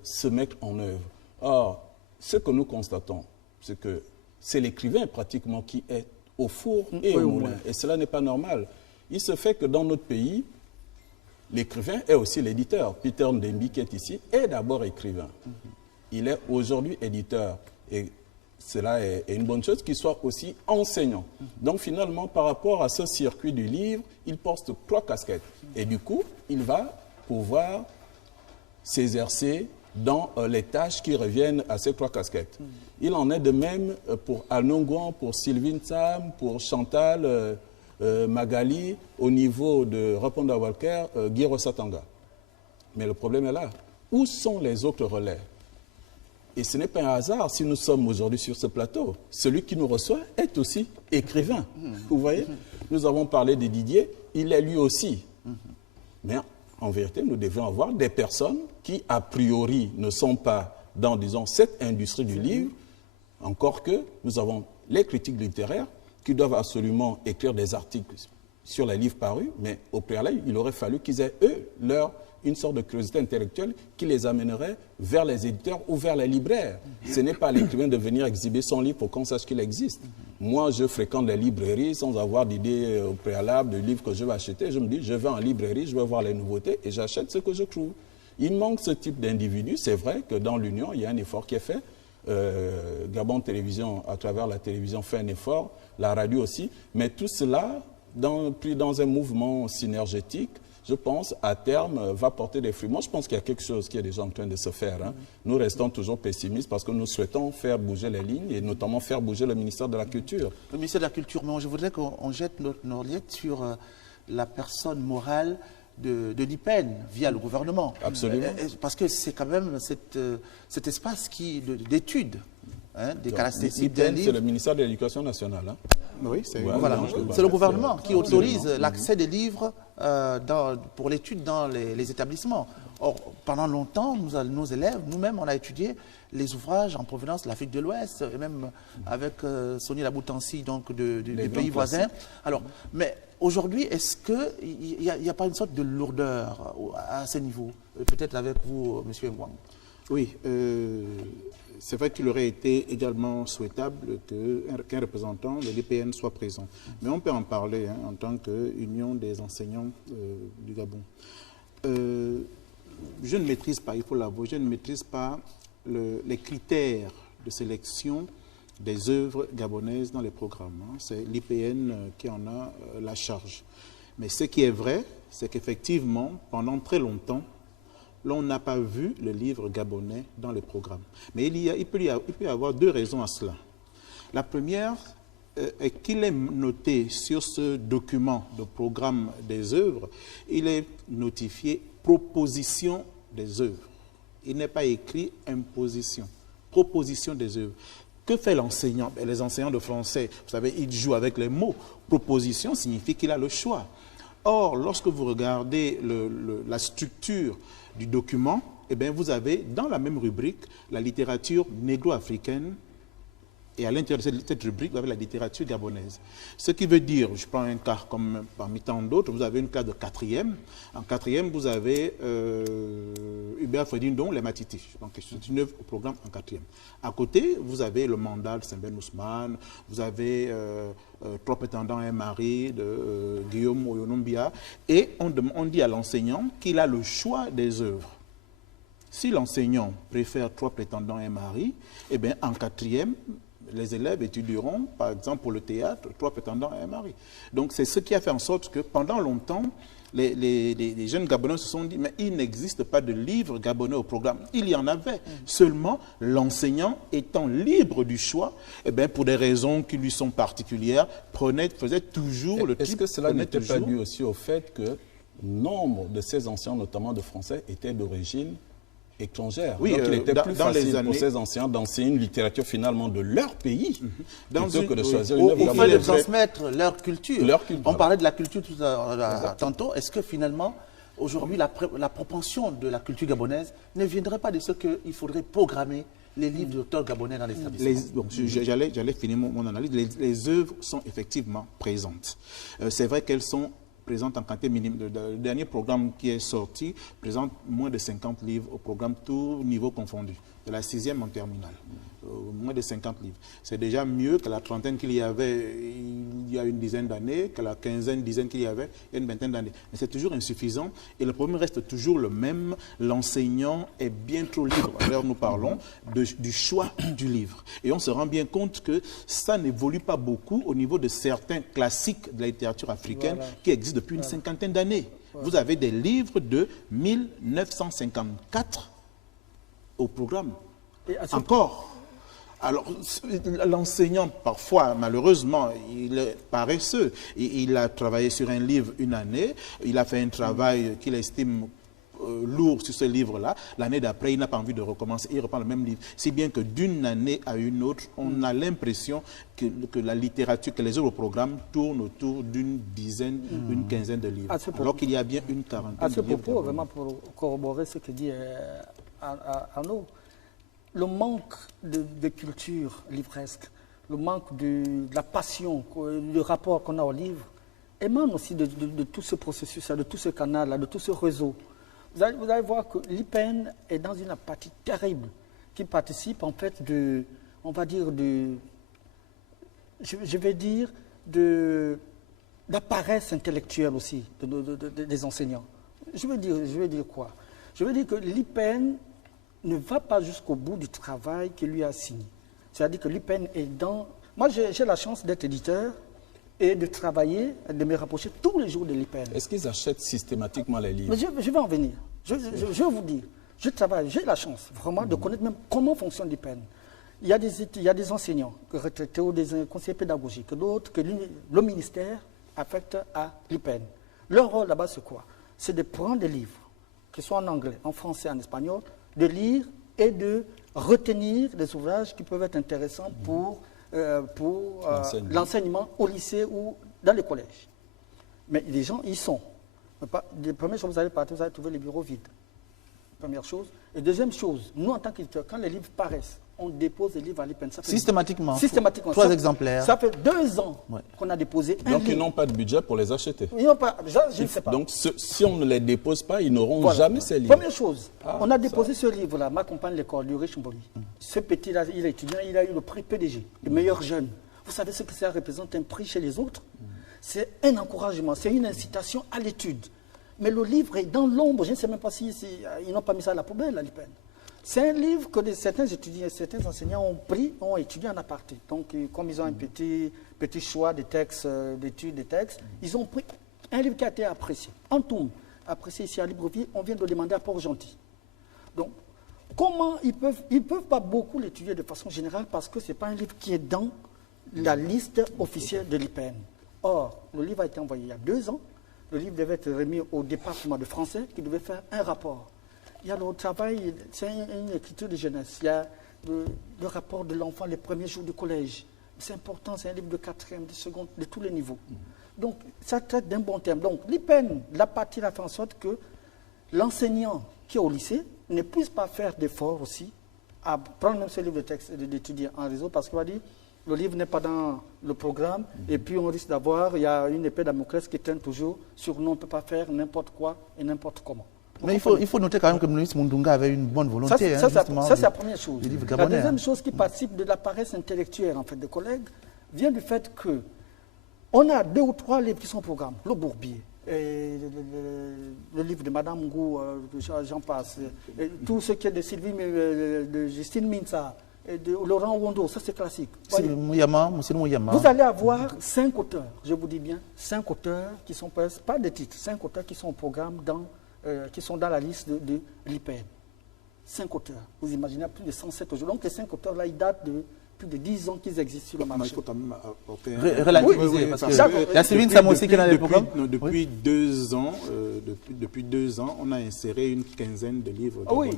se mettre en œuvre. Or, ce que nous constatons, c'est que c'est l'écrivain pratiquement qui est au four et au moulin. Et cela n'est pas normal. Il se fait que dans notre pays, l'écrivain est aussi l'éditeur. Peter Ndembi, qui est ici, est d'abord écrivain. Il est aujourd'hui éditeur. Et cela est une bonne chose qu'il soit aussi enseignant. Donc finalement, par rapport à ce circuit du livre, il porte 3 casquettes. Et du coup, il va pouvoir s'exercer dans les tâches qui reviennent à ces 3 casquettes. Il en est de même pour Alnongouan, pour Sylvine Sam, pour Chantal Magali, au niveau de Reponda Walker, Guy Rossatanga. Mais le problème est là. Où sont les autres relais? Et ce n'est pas un hasard si nous sommes aujourd'hui sur ce plateau. Celui qui nous reçoit est aussi écrivain. Vous voyez? Nous avons parlé de Didier, il est lui aussi. Mais en vérité, nous devons avoir des personnes qui, a priori, ne sont pas dans, disons, cette industrie du livre, encore que nous avons les critiques littéraires qui doivent absolument écrire des articles sur les livres parus, mais au préalable, il aurait fallu qu'ils aient, eux, une sorte de curiosité intellectuelle qui les amènerait vers les éditeurs ou vers les libraires. Ce n'est pas à l'écrivain de venir exhiber son livre pour qu'on sache qu'il existe. Moi, je fréquente les librairies sans avoir d'idée au préalable de livres que je vais acheter. Je me dis, je vais en librairie, je vais voir les nouveautés et j'achète ce que je trouve. Il manque ce type d'individu. C'est vrai que dans l'Union, il y a un effort qui est fait. Gabon Télévision, à travers la télévision, fait un effort, la radio aussi. Mais tout cela, pris dans un mouvement synergétique, je pense, à terme, va porter des fruits. Moi, je pense qu'il y a quelque chose qui est déjà en train de se faire. Nous restons toujours pessimistes parce que nous souhaitons faire bouger les lignes et notamment faire bouger le ministère de la Culture. Le ministère de la Culture, mais je voudrais qu'on jette notre lorgnette sur la personne morale de l'IPEN via le gouvernement. Absolument. Parce que c'est quand même cet espace d'études. Des caractéristiques d'un livre. C'est le ministère de l'Éducation nationale. Oui, c'est le gouvernement qui autorise l'accès des livres pour l'étude dans les établissements. Or, pendant longtemps, nos élèves, nous-mêmes, on a étudié les ouvrages en provenance de l'Afrique de l'Ouest, et même avec Sonia Laboutansi, donc du pays voisin. Alors, mais aujourd'hui, est-ce qu'il n'y a pas une sorte de lourdeur à ce niveau? Peut-être avec vous, M. Mwang. Oui, c'est vrai qu'il aurait été également souhaitable qu'un représentant de l'IPN soit présent. Mais on peut en parler en tant qu'union des enseignants du Gabon. Je ne maîtrise pas, il faut l'avouer, je ne maîtrise pas les critères de sélection des œuvres gabonaises dans les programmes. C'est l'IPN qui en a la charge. Mais ce qui est vrai, c'est qu'effectivement, pendant très longtemps, l'on n'a pas vu le livre gabonais dans les programmes. Mais il peut y avoir 2 raisons à cela. La première est qu'il est noté sur ce document de programme des œuvres, il est notifié proposition des œuvres. Il n'est pas écrit imposition, proposition des œuvres. Que fait l'enseignant? Les enseignants de français, vous savez, ils jouent avec les mots. Proposition signifie qu'il a le choix. Or, lorsque vous regardez la structure du document, eh bien, vous avez dans la même rubrique la littérature négro-africaine et à l'intérieur de cette rubrique, vous avez la littérature gabonaise. Ce qui veut dire, je prends un cas comme parmi tant d'autres, vous avez une classe de 4e. En 4e, vous avez Hubert Fredine, dont les Matiti. Donc, c'est une œuvre au programme en 4e. À côté, vous avez le mandat de Saint-Ben Ousmane, vous avez Trois prétendants et un mari de Guillaume Oyonombia, et on dit à l'enseignant qu'il a le choix des œuvres. Si l'enseignant préfère Trois prétendants et un mari, eh bien, en 4e, les élèves étudieront, par exemple, pour le théâtre, Trois prétendants et un mari. Donc, c'est ce qui a fait en sorte que, pendant longtemps, les jeunes Gabonais se sont dit, mais il n'existe pas de livre gabonais au programme. Il y en avait. Seulement, l'enseignant étant libre du choix, eh bien, pour des raisons qui lui sont particulières, faisait toujours le type. Est-ce que cela n'était pas dû aussi au fait que nombre de ces enseignants, notamment de français, étaient d'origine étrangère? Oui, donc il était plus facile pour ces enseignants d'enseigner une littérature finalement de leur pays plutôt que de choisir une œuvre œuvre. De transmettre leur culture. On parlait de la culture tantôt. Est-ce que finalement, aujourd'hui, la propension de la culture gabonaise ne viendrait pas de ce qu'il faudrait programmer les livres d'auteurs gabonais dans les établissements? J'allais finir mon analyse. Les œuvres sont effectivement présentes. C'est vrai qu'elles sont présente en quantité minime. Le dernier programme qui est sorti présente moins de 50 livres au programme, tout niveau confondu, de la 6e en terminale. Moins de 50 livres. C'est déjà mieux que la trentaine qu'il y avait il y a une dizaine d'années, que la dizaine qu'il y avait il y a une vingtaine d'années. Mais c'est toujours insuffisant et le problème reste toujours le même. L'enseignant est bien trop libre. Alors nous parlons du choix du livre. Et on se rend bien compte que ça n'évolue pas beaucoup au niveau de certains classiques de la littérature africaine qui existent depuis une cinquantaine d'années. Vous avez des livres de 1954 au programme. Et encore. Alors, l'enseignant, parfois, malheureusement, il est paresseux. Il a travaillé sur un livre une année, il a fait un travail qu'il estime lourd sur ce livre-là. L'année d'après, il n'a pas envie de recommencer, il reprend le même livre. Si bien que d'une année à une autre, on a l'impression que la littérature, que les œuvres au programme tournent autour d'une dizaine, une quinzaine de livres. Alors qu'il y a bien une quarantaine de livres. À ce propos, vraiment pour corroborer ce que dit Arnaud, le manque de culture livresque, le manque de la passion, le rapport qu'on a au livre, émane aussi de tout ce processus-là, de tout ce canal-là, de tout ce réseau. Vous allez voir que l'IPN est dans une apathie terrible qui participe en fait de la paresse intellectuelle aussi des enseignants. Je veux dire quoi? Je veux dire que l'IPN ne va pas jusqu'au bout du travail qu'il lui a assigné. C'est-à-dire que l'IPN est dans... Moi, j'ai la chance d'être éditeur et de travailler, de me rapprocher tous les jours de l'IPN. Est-ce qu'ils achètent systématiquement les livres? Mais je vais en venir. Je vais vous dire. Je travaille, j'ai la chance vraiment de connaître même comment fonctionne l'IPN. Il y a des enseignants retraités ou des conseillers pédagogiques, d'autres que le ministère affecte à l'IPN. Leur rôle là-bas, c'est quoi? C'est de prendre des livres, qui soient en anglais, en français, en espagnol, de lire et de retenir des ouvrages qui peuvent être intéressants pour l'enseignement au lycée ou dans les collèges. Mais les gens y sont. La première chose, vous allez partir, vous allez trouver les bureaux vides. Première chose. Et deuxième chose, nous en tant qu'éditeurs, quand les livres paraissent, on dépose les livres à l'IPN. Systématiquement. Trois exemplaires. Ça fait 2 ans qu'on a déposé un livre. Donc ils n'ont pas de budget pour les acheter. Ils n'ont pas, je ne sais pas. Donc si on ne les dépose pas, ils n'auront jamais ces livres. Première chose, on a déposé ce livre-là, ma compagne l'école, Lurich Mboli. Ce petit-là, il est étudiant, il a eu le prix PDG, le meilleur jeune. Vous savez ce que ça représente, un prix chez les autres? C'est un encouragement, c'est une incitation à l'étude. Mais le livre est dans l'ombre. Je ne sais même pas si ils n'ont pas mis ça à la poubelle, à l'IPN. C'est un livre que certains étudiants, certains enseignants ont pris, ont étudié en aparté. Donc, comme ils ont un petit choix de textes, d'études de textes, ils ont pris un livre qui a été apprécié. En tout, apprécié ici à Libreville, on vient de le demander à Port-Gentil. Donc, comment ils peuvent pas beaucoup l'étudier de façon générale parce que ce n'est pas un livre qui est dans la liste officielle de l'IPN. Or, le livre a été envoyé il y a 2 ans. Le livre devait être remis au département de français qui devait faire un rapport. Il y a le travail, c'est une écriture de jeunesse. Il y a le rapport de l'enfant les premiers jours du collège. C'est important, c'est un livre de 4e, de seconde, de tous les niveaux. Donc, ça traite d'un bon terme. Donc, l'IPN, la partie a fait en sorte que l'enseignant qui est au lycée ne puisse pas faire d'efforts aussi à prendre même ce livre de texte et d'étudier en réseau parce qu'il va dire le livre n'est pas dans le programme et puis on risque d'avoir, il y a une épée Damoclès qui traîne toujours sur nous, on ne peut pas faire n'importe quoi et n'importe comment. Mais il faut noter quand même que le ministre Mundunga avait une bonne volonté. Ça, c'est la première chose. La deuxième chose qui participe de la paresse intellectuelle en fait, des collègues vient du fait que on a 2 ou 3 livres qui sont au programme. Le Bourbier, et le livre de Madame Ngou, j'en passe, et tout ce qui est de Sylvie, de Justine Minsa, et de Laurent Wondo, ça c'est classique. Vous allez avoir 5 auteurs, je vous dis bien, 5 auteurs qui sont pas des titres, 5 auteurs qui sont au programme, qui sont dans la liste de l'IPN. 5 auteurs. Vous imaginez plus de 107 aujourd'hui. Donc les 5 auteurs-là, ils datent de plus de 10 ans qu'ils existent sur le marché. Il faut quand même apporter relativiser, parce que la Céline Samossi qui est dans le programme. Depuis 2 ans, depuis 2 ans, on a inséré une quinzaine de livres. Oui.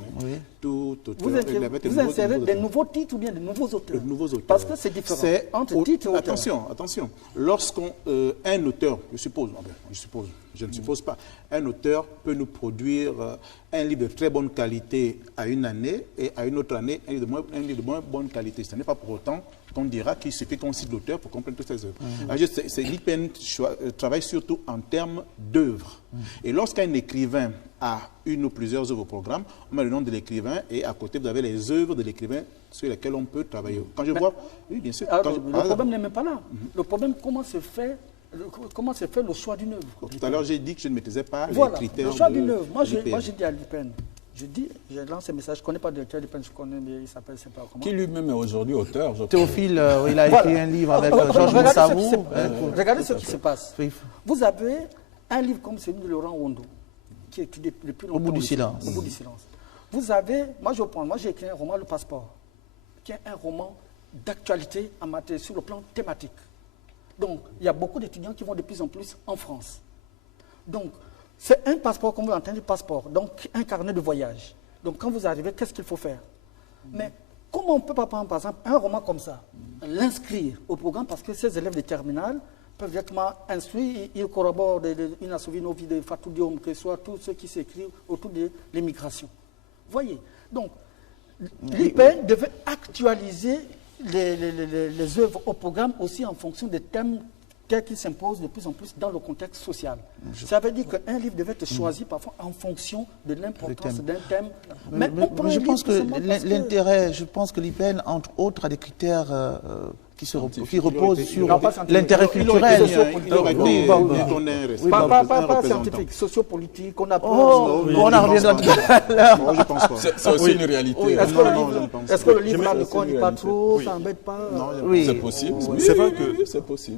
Tout auteur. Vous insérez des nouveaux titres ou bien des nouveaux auteurs? De nouveaux auteurs. Parce que c'est différent entre titre et auteur. Attention. Lorsqu'un auteur, je ne suppose pas, un auteur peut nous produire un livre de très bonne qualité à une année et à une autre année un livre de moins bonne qualité. Ce n'est pas pour autant qu'on dira qu'il suffit qu'on cite l'auteur pour comprendre toutes ces œuvres. L'IPN travaille surtout en termes d'œuvres. Et lorsqu'un écrivain a une ou plusieurs œuvres au programme, on met le nom de l'écrivain et à côté vous avez les œuvres de l'écrivain sur lesquelles on peut travailler. Quand je vois... Oui, bien sûr. Alors, le problème n'est même pas là. Le problème, comment se fait le choix d'une œuvre? Tout à l'heure, j'ai dit que je ne maîtrisais pas les critères. Le choix d'une œuvre. Moi, j'ai dit à l'IPN, je lance un message, je ne connais pas le directeur de l'IPN, je connais, mais il s'appelle, c'est pas comment. Qui lui-même est aujourd'hui auteur. Théophile, il a écrit un livre avec Georges Moussavou. Regardez ce qui se passe. Vous avez un livre comme celui de Laurent Wondo, qui est étudié depuis longtemps. Au bout du silence. Vous avez, moi j'ai écrit un roman, Le Passeport, qui est un roman d'actualité en matière sur le plan thématique. Donc, il y a beaucoup d'étudiants qui vont de plus en plus en France. Donc, c'est un passeport, comme vous l'entendez, passeport, donc un carnet de voyage. Donc, quand vous arrivez, qu'est-ce qu'il faut faire? Mais comment on peut pas prendre, par exemple, un roman comme ça, l'inscrire au programme, parce que ces élèves de terminale peuvent directement instruire, ils corroborent une assouvie nos vies de Fatou Diom, que ce soit tout ce qui s'écrit autour de l'immigration. Voyez, donc, l'IPN devait actualiser les œuvres au programme aussi en fonction des thèmes tels qu'ils s'imposent de plus en plus dans le contexte social. Ça veut dire qu'un livre devait être choisi parfois en fonction de l'importance d'un thème. Mais je pense que l'intérêt, je pense que l'IPN, entre autres, a des critères qui reposent sur l'intérêt culturel. Pas scientifique, sociopolitique, on a on en revient là. Moi, je pense pas. C'est aussi une réalité. Est-ce que le livre ne conduit pas trop, ça n'embête pas? C'est possible.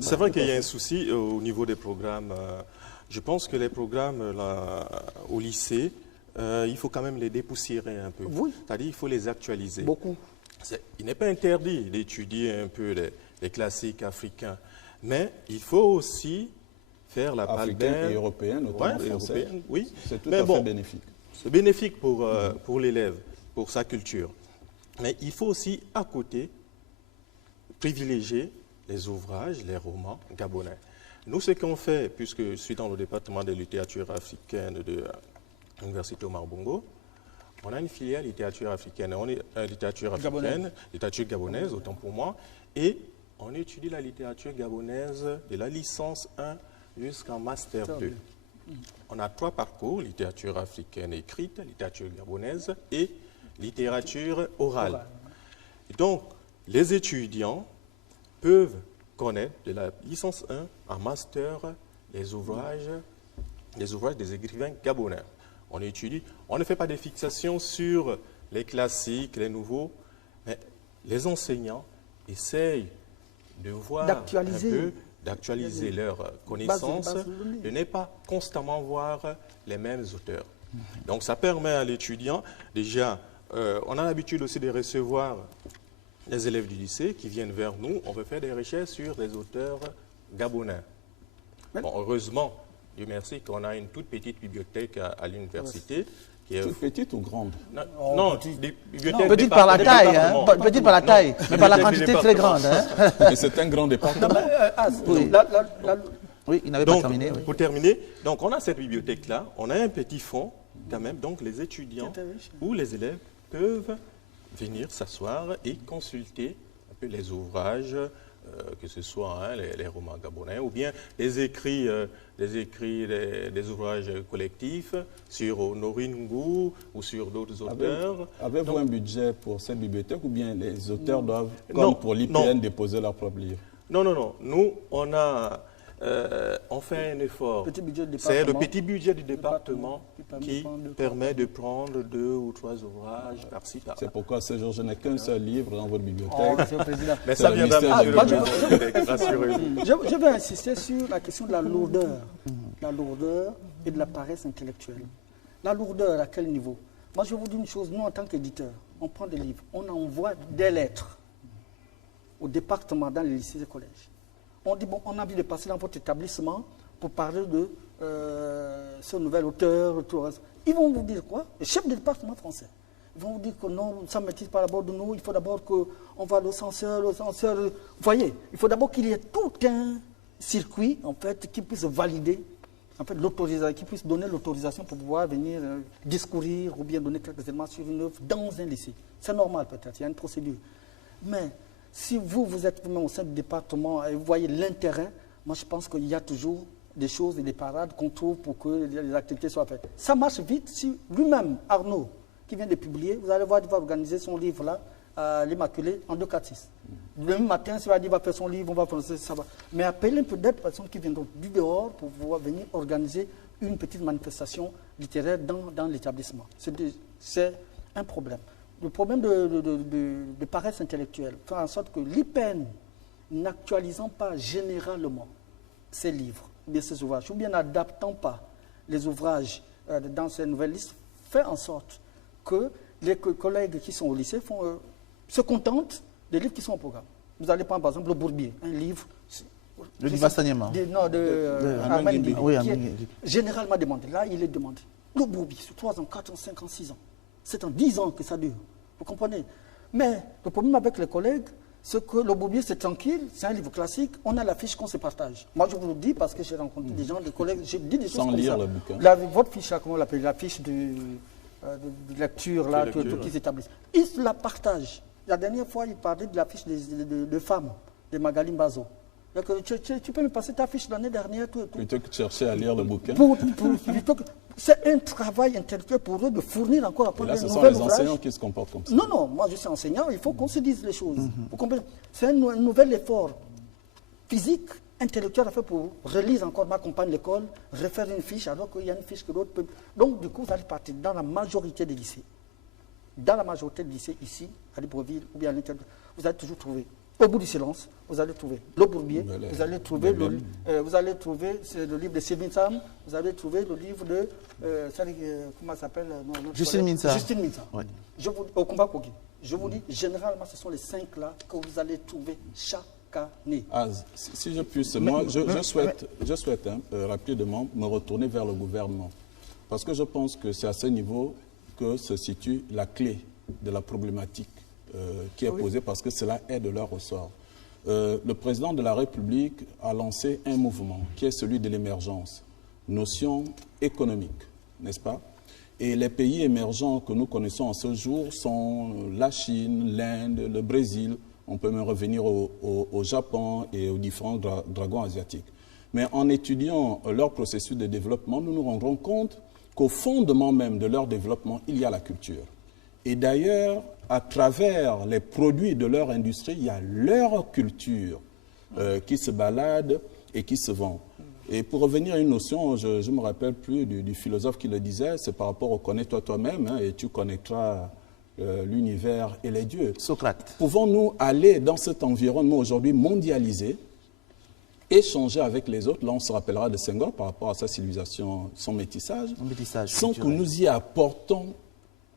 C'est vrai qu'il y a un souci au niveau des programmes. Je pense que les programmes au lycée, il faut quand même les dépoussiérer un peu. Oui. C'est-à-dire qu'il faut les actualiser. Beaucoup. Il n'est pas interdit d'étudier un peu les classiques africains, mais il faut aussi faire la part africaine et européenne, notamment française. Oui. C'est tout à fait bénéfique. C'est bénéfique pour l'élève, pour sa culture. Mais il faut aussi, à côté, privilégier les ouvrages, les romans gabonais. Nous, ce qu'on fait, puisque je suis dans le département de littérature africaine de l'Université Omar Bongo, on a une filière littérature africaine, littérature gabonaise, autant pour moi, et on étudie la littérature gabonaise de la licence 1 jusqu'en master 2. On a 3 parcours, littérature africaine écrite, littérature gabonaise et littérature orale. Et donc, les étudiants peuvent connaître de la licence 1 en master les ouvrages des écrivains gabonais. On étudie, on ne fait pas de fixation sur les classiques, les nouveaux, mais les enseignants essayent de voir d'actualiser leurs connaissances, de ne pas constamment voir les mêmes auteurs. Donc ça permet à l'étudiant, déjà, on a l'habitude aussi de recevoir les élèves du lycée qui viennent vers nous, on veut faire des recherches sur des auteurs gabonais. Bon, heureusement, Dieu merci qu'on a une toute petite bibliothèque à l'université. Toute petite ou grande? Non, petite par la taille, petite par la taille, mais par la quantité très grande. Et c'est un grand département. Oui, il n'avait pas terminé. Pour terminer, donc on a cette bibliothèque-là, on a un petit fonds quand même, donc les étudiants ou les élèves peuvent venir s'asseoir et consulter un peu les ouvrages que ce soit les romans gabonais ou bien des écrits, des ouvrages collectifs sur Honorine Ngou ou sur d'autres auteurs. Avez-vous un budget pour cette bibliothèque ou bien les auteurs doivent, comme pour l'IPN, déposer leur propre livre? Non. Nous, on fait un effort. C'est le petit budget du département qui permet de prendre 2 ou 3 ouvrages par-ci, par-là. C'est pourquoi ce jour, je n'ai qu'un seul livre dans votre bibliothèque. Mais ça viendra, monsieur le ministre, rassurez-vous. Je vais insister sur la question de la lourdeur. La lourdeur et de la paresse intellectuelle. La lourdeur, à quel niveau? Moi, je vais vous dire une chose. Nous, en tant qu'éditeurs, on prend des livres, on envoie des lettres au département, dans les lycées et collèges. On dit, bon, on a envie de passer dans votre établissement pour parler de ce nouvel auteur. Ils vont vous dire quoi? Le chef du département français. Ils vont vous dire que non, ça ne maîtrise pas d'abord de nous. Il faut d'abord qu'on va au censeur. Vous voyez, il faut d'abord qu'il y ait tout un circuit, en fait, qui puisse valider, en fait, l'autorisation, qui puisse donner l'autorisation pour pouvoir venir discourir ou bien donner quelques éléments sur une œuvre dans un lycée. C'est normal peut-être, il y a une procédure. Mais si vous êtes vous-même au sein du département et vous voyez l'intérêt, moi je pense qu'il y a toujours des choses et des parades qu'on trouve pour que les activités soient faites. Ça marche vite si lui-même, Arnaud, qui vient de publier, vous allez voir, il va organiser son livre-là, l'Immaculée, en 2-4-6. Le même matin, s'il va dire, il va faire son livre, on va faire ça. Va. Mais appelez peut-être des personnes qui viendront du dehors pour pouvoir venir organiser une petite manifestation littéraire dans l'établissement. C'est un problème. Le problème de paresse intellectuelle fait en sorte que l'IPN, n'actualisant pas généralement ses livres, ou bien ses ouvrages, ou bien n'adaptant pas les ouvrages dans ces nouvelles listes, fait en sorte que les collègues qui sont au lycée se contentent des livres qui sont au programme. Vous allez prendre par exemple Le Bourbier, un livre... Le livre Astaniema. Non, de Armand Guébi, qui est généralement demandé. Là, il est demandé. Le Bourbier, sur 3 ans, 4 ans, 5 ans, 6 ans. C'est en 10 ans que ça dure. Vous comprenez? Mais le problème avec les collègues, c'est que Le Bourbier, c'est tranquille, c'est un livre classique, on a la fiche qu'on se partage. Moi, je vous le dis parce que j'ai rencontré des gens, des collègues, j'ai dit des choses sans comme lire ça. le bouquin. Votre fiche, là, comment on l'appelle? La fiche de lecture, là, qu'ils établissent. Ils la partagent. La dernière fois, ils parlaient de la fiche de femmes, de Magali Mbazo. Tu peux me passer ta fiche l'année dernière. Plutôt que de chercher à lire le bouquin. C'est un travail intellectuel pour eux de fournir encore après des nouveaux ouvrages. Ce sont les enseignants qui se comportent comme ça. Non, moi je suis enseignant, il faut qu'on se dise les choses. Vous comprenez? C'est un nouvel effort physique, intellectuel à faire pour relire encore ma compagne l'école, refaire une fiche alors qu'il y a une fiche que d'autres peuvent. Donc du coup, vous allez partir dans la majorité des lycées. Dans la majorité des lycées ici, à Libreville ou bien à l'intérieur, vous allez toujours trouver. Au bout du silence, vous allez trouver Le Bourbier, vous allez trouver le livre de Sylvine Sam, vous allez trouver le livre de comment ça s'appelle Justine Minsa. Justine Minsa. Ouais. Au combat Kogi. Je vous dis, généralement, ce sont les 5 là que vous allez trouver chaque année. Ah, si je puisse, moi, je souhaite rapidement me retourner vers le gouvernement. Parce que je pense que c'est à ce niveau que se situe la clé de la problématique qui est posée, parce que cela est de leur ressort. Le président de la République a lancé un mouvement qui est celui de l'émergence, notion économique, n'est-ce pas? Et les pays émergents que nous connaissons en ce jour sont la Chine, l'Inde, le Brésil. On peut même revenir au Japon et aux différents dragons asiatiques. Mais en étudiant leur processus de développement, nous nous rendrons compte qu'au fondement même de leur développement, il y a la culture. Et d'ailleurs, à travers les produits de leur industrie, il y a leur culture qui se balade et qui se vend. Et pour revenir à une notion, je ne me rappelle plus du philosophe qui le disait, c'est par rapport au connais-toi toi-même, hein, et tu connaîtras l'univers et les dieux. Socrate. Pouvons-nous aller dans cet environnement aujourd'hui mondialisé, échanger avec les autres, là on se rappellera de Senghor par rapport à sa civilisation, son métissage sans que nous y apportons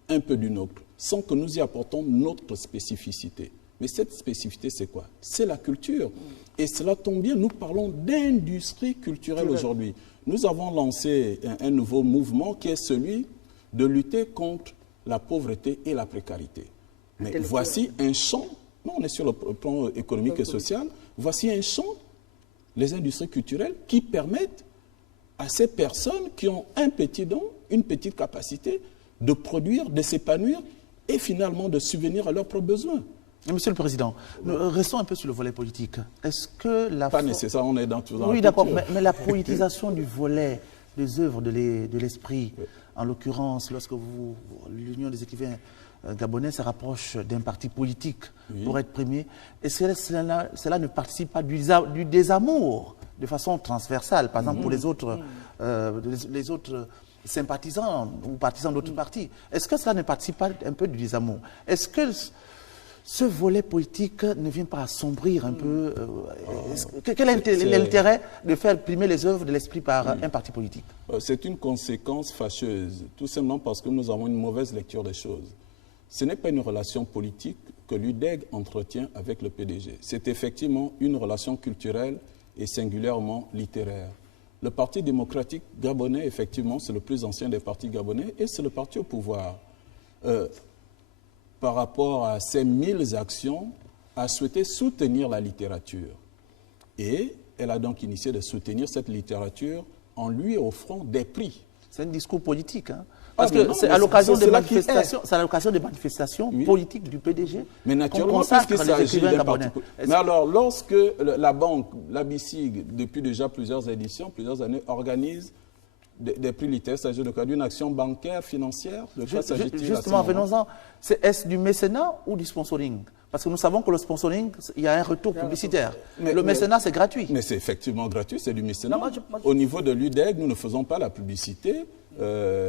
un peu du nôtre, sans que nous y apportons notre spécificité. Mais cette spécificité, c'est quoi? C'est la culture. Et cela tombe bien, nous parlons d'industrie culturelle aujourd'hui. Nous avons lancé un nouveau mouvement qui est celui de lutter contre la pauvreté et la précarité. Mais voici un champ, non, on est sur le plan économique et social, voici un champ, les industries culturelles, qui permettent à ces personnes qui ont un petit don, une petite capacité, de produire, de s'épanouir et finalement de subvenir à leurs propres besoins. Monsieur le Président, nous restons un peu sur le volet politique. Est-ce que la... Pas nécessaire, on est dans tout. Oui, d'accord, mais la politisation du volet des œuvres de l'esprit, en l'occurrence, lorsque l'Union des écrivains gabonais se rapproche d'un parti politique pour être primé, est-ce que cela ne participe pas du désamour de façon transversale, par exemple pour les autres sympathisants ou partisans d'autres partis? Est-ce que cela ne participe pas un peu du désamour? Est-ce que ce volet politique ne vient pas assombrir un peu quel est l'intérêt de faire primer les œuvres de l'esprit par un parti politique? C'est une conséquence fâcheuse, tout simplement parce que nous avons une mauvaise lecture des choses. Ce n'est pas une relation politique que l'UDEG entretient avec le PDG. C'est effectivement une relation culturelle et singulièrement littéraire. Le Parti démocratique gabonais, effectivement, c'est le plus ancien des partis gabonais et c'est le parti au pouvoir. Par rapport à ses 1000 actions, a souhaité soutenir la littérature. Et elle a donc initié de soutenir cette littérature en lui offrant des prix. C'est un discours politique, hein? Parce que c'est à l'occasion des manifestations, politiques du PDG. Mais naturellement, puisqu'il s'agit d'un parti politique. Mais alors, lorsque la banque, la BICIG, depuis déjà plusieurs éditions, plusieurs années, organise des prix littéraires, c'est-à-dire le cas d'une action bancaire, financière, de quoi s'agit-il? Justement, venons-en. Est-ce du mécénat ou du sponsoring? Parce que nous savons que le sponsoring, il y a un retour publicitaire. Le mécénat, c'est gratuit. Mais c'est effectivement gratuit, c'est du mécénat. Au niveau de l'UDEG, nous ne faisons pas la publicité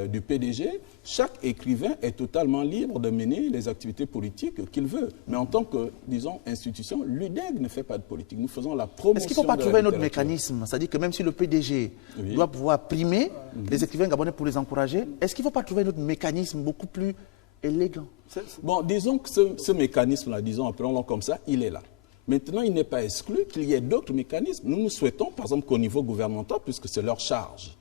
du PDG. Chaque écrivain est totalement libre de mener les activités politiques qu'il veut. Mais en tant que, disons, institution, l'UDEG ne fait pas de politique. Nous faisons la promotion. Est-ce qu'il ne faut pas trouver un autre mécanisme? C'est-à-dire que même si le PDG doit pouvoir primer les écrivains gabonais pour les encourager, est-ce qu'il ne faut pas trouver un autre mécanisme beaucoup plus élégant? Bon, disons que ce mécanisme-là, disons, appelons-le comme ça, il est là. Maintenant, il n'est pas exclu qu'il y ait d'autres mécanismes. Nous souhaitons, par exemple, qu'au niveau gouvernemental, puisque c'est leur charge,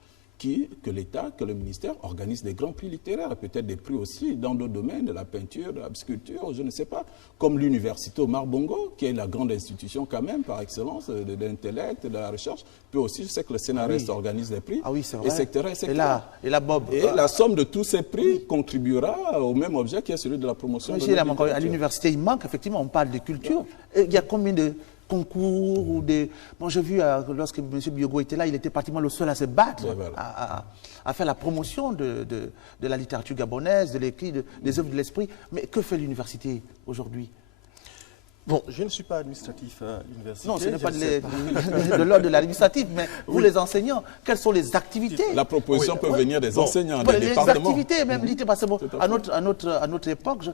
que l'État, que le ministère organise des grands prix littéraires, et peut-être des prix aussi dans d'autres domaines, de la peinture, de la sculpture, je ne sais pas, comme l'université Omar Bongo, qui est la grande institution quand même, par excellence, de l'intellect, de la recherche. Puis aussi, je sais que le CNRS organise des prix, etc. Et la Bob. Et la somme de tous ces prix contribuera au même objet qui est celui de la promotion de la littérature. À l'université, il manque, effectivement, on parle de culture. Il y a combien de concours ou des... Bon, j'ai vu, lorsque M. Biogo était là, il était pratiquement le seul à se battre, à faire la promotion de la littérature gabonaise, de l'écrit, des œuvres de l'esprit. Mais que fait l'université aujourd'hui? Bon, je ne suis pas administratif à l'université. Non, ce n'est pas de l'ordre de l'administratif, mais vous les enseignants, quelles sont les activités? La proposition peut venir des enseignants, des départements. Les activités, même parce que à notre époque,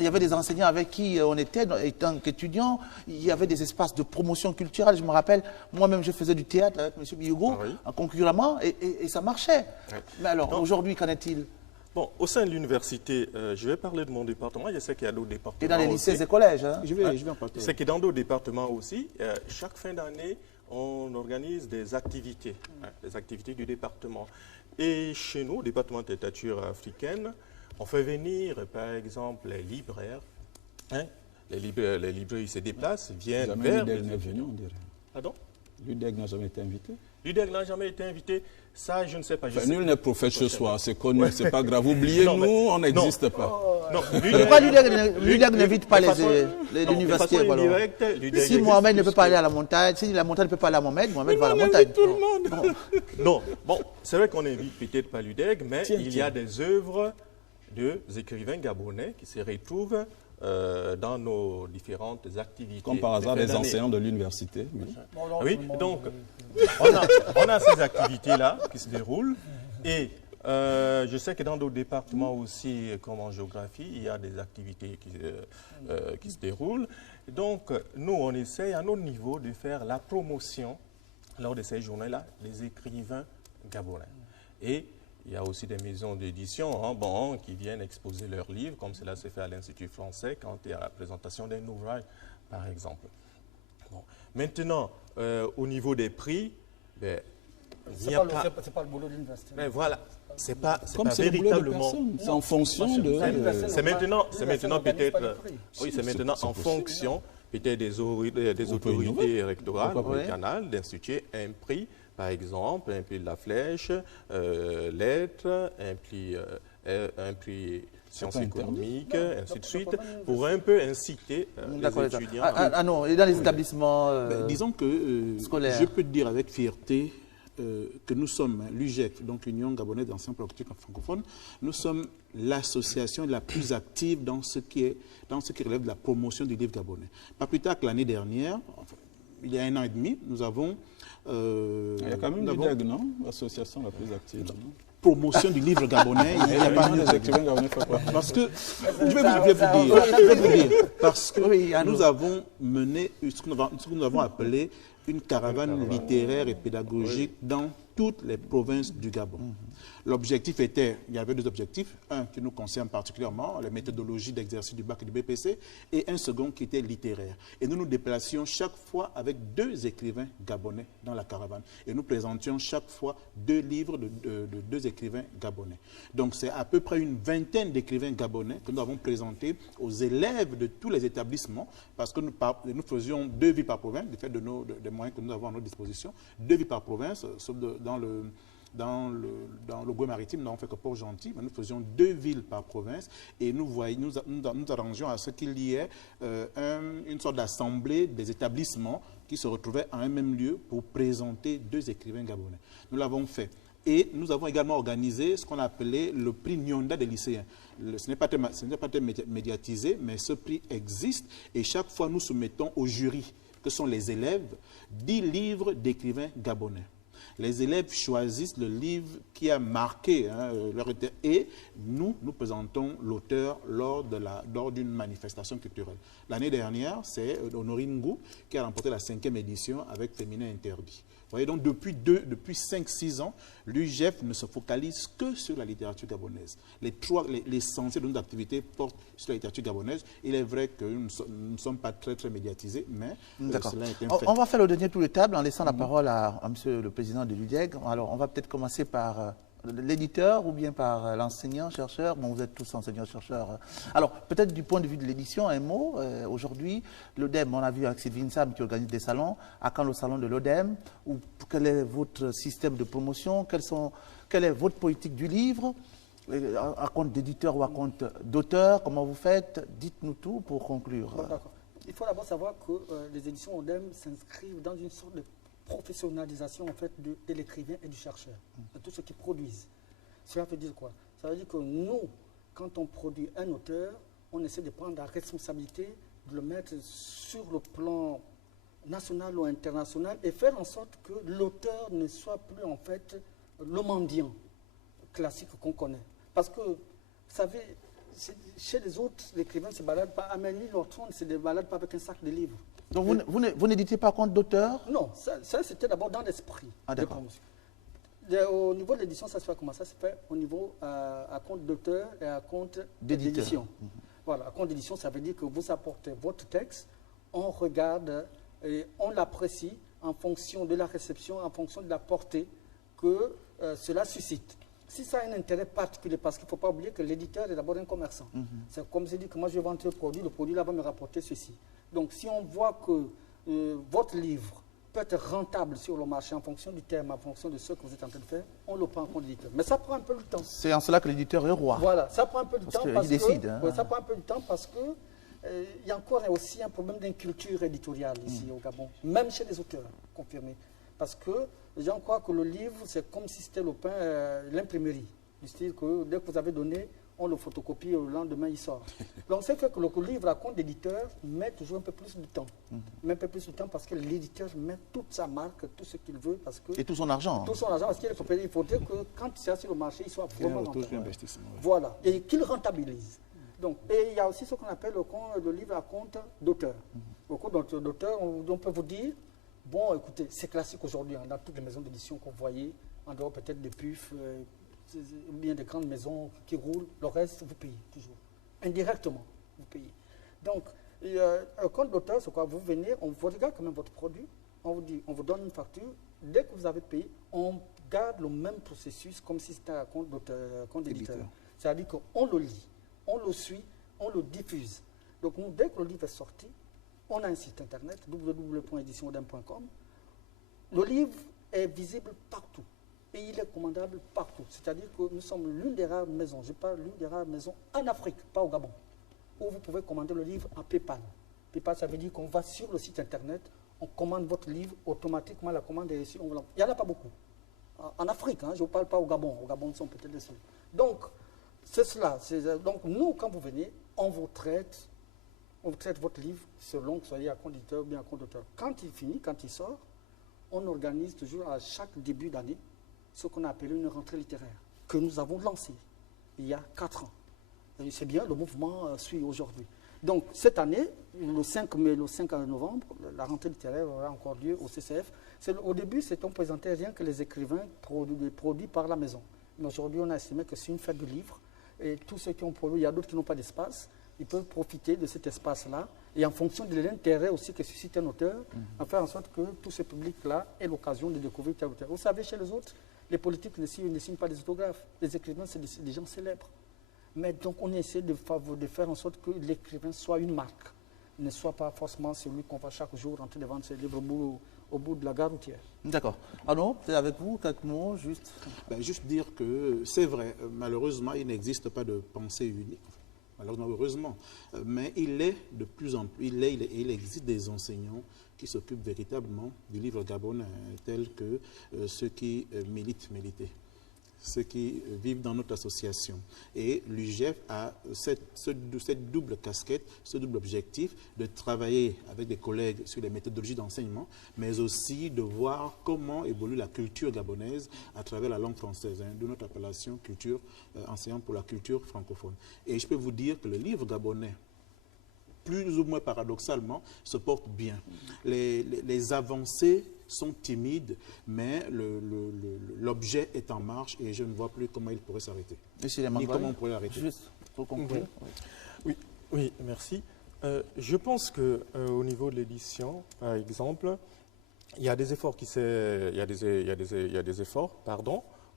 il y avait des enseignants avec qui on était, étant qu'étudiants, il y avait des espaces de promotion culturelle. Je me rappelle, moi-même, je faisais du théâtre avec M. Biogo, concurremment, et ça marchait. Mais alors, aujourd'hui, qu'en est-il? Bon, au sein de l'université, je vais parler de mon département. Je sais qu'il y a d'autres départements. Et dans les lycées et collèges, hein? Je vais en parler. C'est que dans d'autres départements aussi, chaque fin d'année, on organise des activités du département. Et chez nous, au département de littérature africaine, on fait venir, par exemple, les libraires. Les libraires, ils se déplacent, viennent vers... L'UDEG n'est venu, on dirait. Pardon? L'UDEG n'a jamais été invité. L'UDEG n'a jamais été invité. Ça, je ne sais pas. Nul n'est prophète ce soir, c'est connu, c'est pas grave. Oubliez-nous, on n'existe pas. Non, l'UDEG n'invite pas les universités. Si Mohamed ne peut pas aller à la montagne, si la montagne ne peut pas aller à Mohamed, Mohamed va à la montagne. Tout le monde. Non, bon, c'est vrai qu'on invite peut-être pas l'UDEG, mais il y a des œuvres des écrivains gabonais qui se retrouvent dans nos différentes activités. Comme par hasard des enseignants de l'université. Oui, donc on a ces activités-là qui se déroulent et je sais que dans d'autres départements aussi, comme en géographie, il y a des activités qui se déroulent. Donc nous, on essaie à notre niveau de faire la promotion lors de ces journées-là des écrivains gabonais. Et il y a aussi des maisons d'édition qui viennent exposer leurs livres, comme cela se fait à l'Institut français quand il y a la présentation d'un ouvrage, par exemple. Bon. Maintenant, au niveau des prix, c'est pas le boulot de l'université. Mais voilà, c'est pas véritablement. C'est en fonction de. C'est maintenant peut-être. Oui, c'est maintenant en fonction peut-être des autorités rectorales, canal, d'instituer un prix. Par exemple, un prix de la Flèche, lettres, un un prix sciences pas interdit. économiques, ainsi de suite, pour un peu inciter les étudiants. Ah non, et dans les établissements disons que scolaires. je peux dire avec fierté que nous sommes l'UGEF, donc Union Gabonaise d'Anciens Politiques Francophones, nous sommes l'association la plus active dans ce qui relève de la promotion du livre gabonais. Pas plus tard que l'année dernière, enfin, il y a 1 an et demi, nous avons... il y a quand même l'UDEG, non? L'association la plus active. Non? Promotion du livre gabonais, il n'y a pas des écrivains gabonais. parce que je vais vous dire, parce que Oui, nous avons mené ce que nous avons appelé une caravane littéraire et pédagogique dans toutes les provinces du Gabon. L'objectif était, il y avait 2 objectifs, un qui nous concerne particulièrement, la méthodologie d'exercice du bac et du BPC, et un second qui était littéraire. Et nous nous déplacions chaque fois avec 2 écrivains gabonais dans la caravane. Et nous présentions chaque fois 2 livres de 2 écrivains gabonais. Donc c'est à peu près une vingtaine d'écrivains gabonais que nous avons présentés aux élèves de tous les établissements, parce que nous faisions 2 vies par province, du fait des moyens que nous avons à notre disposition, 2 vies par province, sauf dans le Goué maritime, nous n'avons fait que Port-Gentil, mais nous faisions 2 villes par province et nous arrangeons à ce qu'il y ait une sorte d'assemblée des établissements qui se retrouvaient à un même lieu pour présenter 2 écrivains gabonais. Nous l'avons fait. Et nous avons également organisé ce qu'on appelait le prix Nyonda des lycéens. Ce n'est pas très médiatisé, mais ce prix existe et chaque fois nous soumettons au jury, que sont les élèves, 10 livres d'écrivains gabonais. Les élèves choisissent le livre qui a marqué leur été et nous présentons l'auteur lors d'une manifestation culturelle. L'année dernière, c'est Honorine Ngou qui a remporté la 5e édition avec Féminin Interdit. Vous voyez, donc depuis 5-6 ans, l'UGEF ne se focalise que sur la littérature gabonaise. L'essentiel de nos activités porte sur la littérature gabonaise. Il est vrai que nous ne sommes pas très médiatisés, mais cela est un fait. On va faire le dernier tour de table en laissant la parole à monsieur le président de l'UDEG. Alors, on va peut-être commencer par l'éditeur ou bien par l'enseignant-chercheur. Bon, vous êtes tous enseignants-chercheurs. Alors, peut-être du point de vue de l'édition, un mot. Aujourd'hui, l'ODEM, on a vu avec Sylvine Sam qui organise des salons. À quand le salon de l'ODEM? Quel est votre système de promotion? Quelle est votre politique du livre? À compte d'éditeur ou à compte d'auteur? Comment vous faites? Dites-nous tout pour conclure. Bon, d'accord. Il faut d'abord savoir que les éditions ODEM s'inscrivent dans une sorte de professionnalisation en fait, de l'écrivain et du chercheur, de tout ce qu'ils produisent. Cela veut dire quoi? Ça veut dire que nous, quand on produit un auteur, on essaie de prendre la responsabilité de le mettre sur le plan national ou international et faire en sorte que l'auteur ne soit plus en fait le mendiant classique qu'on connaît. Parce que, vous savez, chez les autres, l'écrivain ne se balade pas. Amélie Lorton ne se balade pas avec un sac de livres. Donc vous n'éditez pas compte d'auteur? Non, ça c'était d'abord dans l'esprit. Ah, d'accord. Au niveau de l'édition, ça se fait comment? Ça se fait au niveau à compte d'auteur et à compte d'édition. Voilà, à compte d'édition, ça veut dire que vous apportez votre texte, on regarde et on l'apprécie en fonction de la réception, en fonction de la portée que cela suscite. Si ça a un intérêt particulier, parce qu'il ne faut pas oublier que l'éditeur est d'abord un commerçant. C'est comme je dis que moi je vais vendre un produit, le produit là va me rapporter ceci. Donc si on voit que votre livre peut être rentable sur le marché en fonction du thème, en fonction de ce que vous êtes en train de faire, on le prend en compte l'éditeur. Mais ça prend un peu de temps. C'est en cela que l'éditeur est roi. Voilà, ça prend un peu de temps parce décide, que, ça prend un peu de temps parce que il y a encore aussi un problème d'inculture éditoriale ici au Gabon, même chez les auteurs confirmés. Parce que les gens croient que le livre, c'est comme si c'était le pain, l'imprimerie. Du style que dès que vous avez donné, on le photocopie et le lendemain il sort. Donc c'est fait que le livre à compte d'éditeur met toujours un peu plus de temps. Met un peu plus de temps parce que l'éditeur met toute sa marque, tout ce qu'il veut. Parce que, et tout son argent. Tout son argent, parce qu'il faudrait que quand il sera sur le marché, il soit vraiment rentable. Investissement, ouais. Voilà, et qu'il rentabilise. Donc, et il y a aussi ce qu'on appelle le livre à compte d'auteur. Au compte d'auteur, on peut vous dire, bon, écoutez, c'est classique aujourd'hui, dans toutes les maisons d'édition que vous voyez, en dehors peut-être des PUF, ou bien des grandes maisons qui roulent, le reste, vous payez toujours. Indirectement, vous payez. Donc, un compte d'auteur, c'est quoi? Vous venez, on vous regarde quand même votre produit, on vous dit, on vous donne une facture, dès que vous avez payé, on garde le même processus comme si c'était un compte d'éditeur. C'est-à-dire qu'on le lit, on le suit, on le diffuse. Donc, nous, dès que le livre est sorti, on a un site internet, www.editionodem.com. Le livre est visible partout. et il est commandable partout. C'est-à-dire que nous sommes l'une des rares maisons, je parle l'une des rares maisons en Afrique, pas au Gabon, où vous pouvez commander le livre en PayPal. PayPal, ça veut dire qu'on va sur le site internet, on commande votre livre, automatiquement la commande est reçue. Il n'y en a pas beaucoup. En Afrique, hein, je ne parle pas au Gabon. Au Gabon, ils sont peut-être des seuls. Donc, c'est cela. Donc, nous, quand vous venez, on vous traite votre livre selon que vous soyez à conducteur ou bien à conducteur. Quand il finit, quand il sort, on organise toujours à chaque début d'année ce qu'on a appelé une rentrée littéraire, que nous avons lancée il y a 4 ans. Et c'est bien, le mouvement suit aujourd'hui. Donc, cette année, le 5 novembre, la rentrée littéraire aura encore lieu au CCF. Au début, on présentait rien que les écrivains produits par la maison. Mais aujourd'hui, on a estimé que c'est une fête de livres. Et tous ceux qui ont produit, il y a d'autres qui n'ont pas d'espace, ils peuvent profiter de cet espace-là. Et en fonction de l'intérêt aussi que suscite un auteur, en faire en sorte que tout ce public-là ait l'occasion de découvrir tel auteur. Vous savez, chez les autres, les politiques ne signent pas des autographes. Les écrivains, c'est des gens célèbres. Mais donc, on essaie de faire en sorte que l'écrivain soit une marque, ne soit pas forcément celui qu'on va chaque jour en train de vendre ses livres au bout de la gare routière. D'accord. Arnaud, c'est avec vous, quelques mots, juste. Juste dire que c'est vrai, malheureusement, il n'existe pas de pensée unique. Malheureusement, mais il est de plus en plus, il existe des enseignants qui s'occupent véritablement du livre gabonais, tels que ceux qui militaient, ceux qui vivent dans notre association. Et l'UGF a cette double casquette, ce double objectif de travailler avec des collègues sur les méthodologies d'enseignement, mais aussi de voir comment évolue la culture gabonaise à travers la langue française, de notre appellation culture, enseignant pour la culture francophone. Et je peux vous dire que le livre gabonais, plus ou moins paradoxalement, se porte bien. Les avancées sont timides, mais l'objet est en marche et je ne vois plus comment il pourrait s'arrêter. Ni comment on pourrait l'arrêter. Juste pour conclure. Oui, merci. Je pense qu'au niveau de l'édition, par exemple, il y a des efforts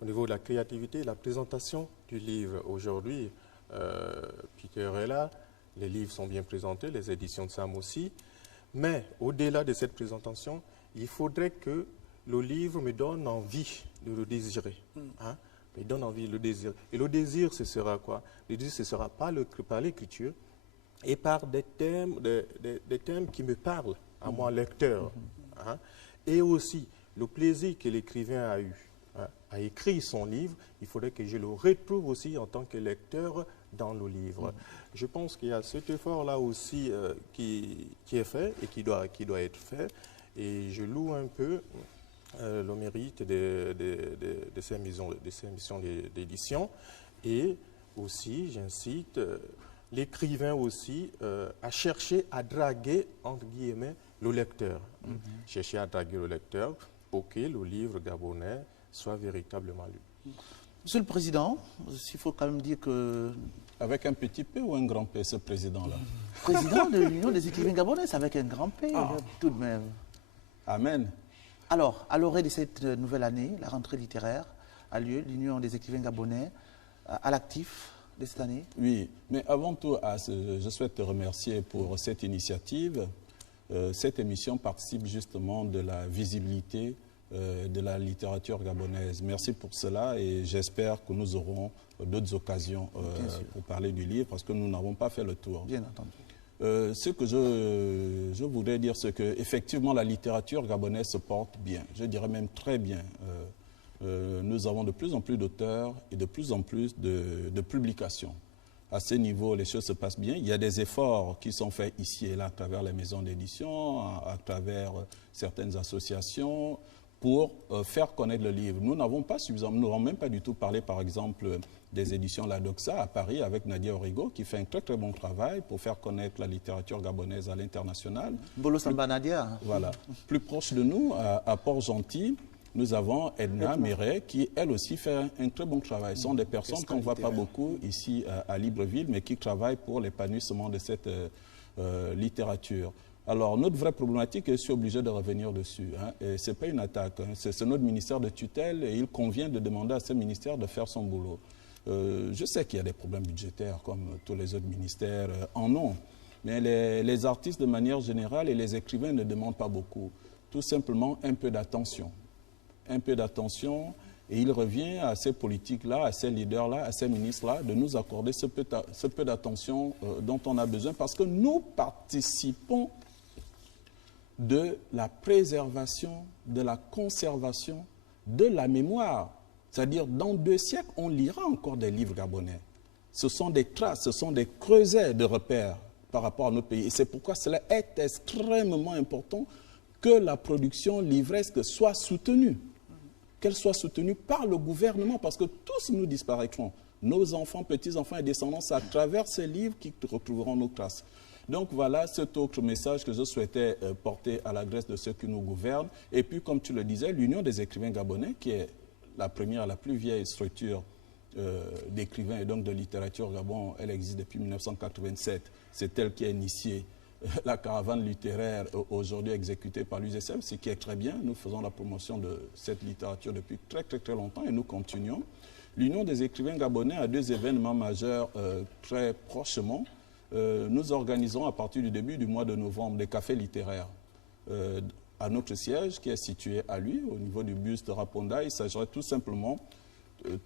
au niveau de la créativité et la présentation du livre. Aujourd'hui, Peter est là, les livres sont bien présentés, les éditions de Sam aussi, mais au-delà de cette présentation, il faudrait que le livre me donne envie de le désirer. Me donne envie de le désirer. Et le désir, ce sera quoi? Le désir, ce sera par l'écriture et par des thèmes qui me parlent à moi, lecteur. Et aussi, le plaisir que l'écrivain a eu à écrire son livre, il faudrait que je le retrouve aussi en tant que lecteur dans le livre. Je pense qu'il y a cet effort-là aussi qui est fait et qui doit être fait. Et je loue un peu le mérite de ces missions d'édition. Et aussi, j'incite l'écrivain aussi à chercher à draguer, entre guillemets, le lecteur. Chercher à draguer le lecteur pour que le livre gabonais soit véritablement lu. Monsieur le Président, il faut quand même dire que... Avec un petit P ou un grand P, ce président-là? Président de l'Union des écrivains gabonais, c'est avec un grand P, tout de même. Amen. Alors, à l'orée de cette nouvelle année, la rentrée littéraire a lieu, l'Union des écrivains gabonais à l'actif de cette année. Oui, mais avant tout, je souhaite te remercier pour cette initiative. Cette émission participe justement de la visibilité de la littérature gabonaise. Merci pour cela et j'espère que nous aurons d'autres occasions pour parler du livre parce que nous n'avons pas fait le tour. Bien entendu. Ce que je voudrais dire, c'est qu'effectivement la littérature gabonaise se porte bien, je dirais même très bien. Nous avons de plus en plus d'auteurs et de plus en plus de publications. À ce niveau, les choses se passent bien. Il y a des efforts qui sont faits ici et là à travers les maisons d'édition, à travers certaines associations, pour faire connaître le livre. Nous n'avons pas suffisamment, nous n'avons même pas du tout parlé, par exemple, des éditions La Doxa à Paris avec Nadia Origo, qui fait un très très bon travail pour faire connaître la littérature gabonaise à l'international. Bolo Samba Nadia. Voilà. Plus proche de nous, à Port-Gentil, nous avons Edna Méret qui, elle aussi, fait un très bon travail. Ce sont des personnes qu'on ne voit pas beaucoup ici à Libreville, mais qui travaillent pour l'épanouissement de cette littérature. Alors, notre vraie problématique, je suis obligé de revenir dessus. Ce n'est pas une attaque, c'est notre ministère de tutelle et il convient de demander à ce ministère de faire son boulot. Je sais qu'il y a des problèmes budgétaires comme tous les autres ministères en ont, mais les artistes de manière générale et les écrivains ne demandent pas beaucoup. Tout simplement un peu d'attention. Un peu d'attention Et il revient à ces politiques-là, à ces leaders-là, à ces ministres-là, de nous accorder ce peu d'attention dont on a besoin, parce que nous participons de la préservation, de la conservation, de la mémoire. C'est-à-dire, dans 2 siècles, on lira encore des livres gabonais. Ce sont des traces, ce sont des creusets de repères par rapport à notre pays. Et c'est pourquoi cela est extrêmement important que la production livresque soit soutenue. Qu'elle soit soutenue par le gouvernement, parce que tous nous disparaîtrons. Nos enfants, petits-enfants et descendants, à travers ces livres qui retrouveront nos traces. Donc voilà cet autre message que je souhaitais porter à l'adresse de ceux qui nous gouvernent. Et puis, comme tu le disais, l'Union des écrivains gabonais, qui est la première, la plus vieille structure d'écrivains et donc de littérature au Gabon, elle existe depuis 1987. C'est elle qui a initié la caravane littéraire aujourd'hui exécutée par l'USM, ce qui est très bien. Nous faisons la promotion de cette littérature depuis très longtemps et nous continuons. L'Union des écrivains gabonais a 2 événements majeurs très prochement. Nous organisons à partir du début du mois de novembre des cafés littéraires à notre siège qui est situé à lui, au niveau du bus de Raponda. Il s'agirait tout simplement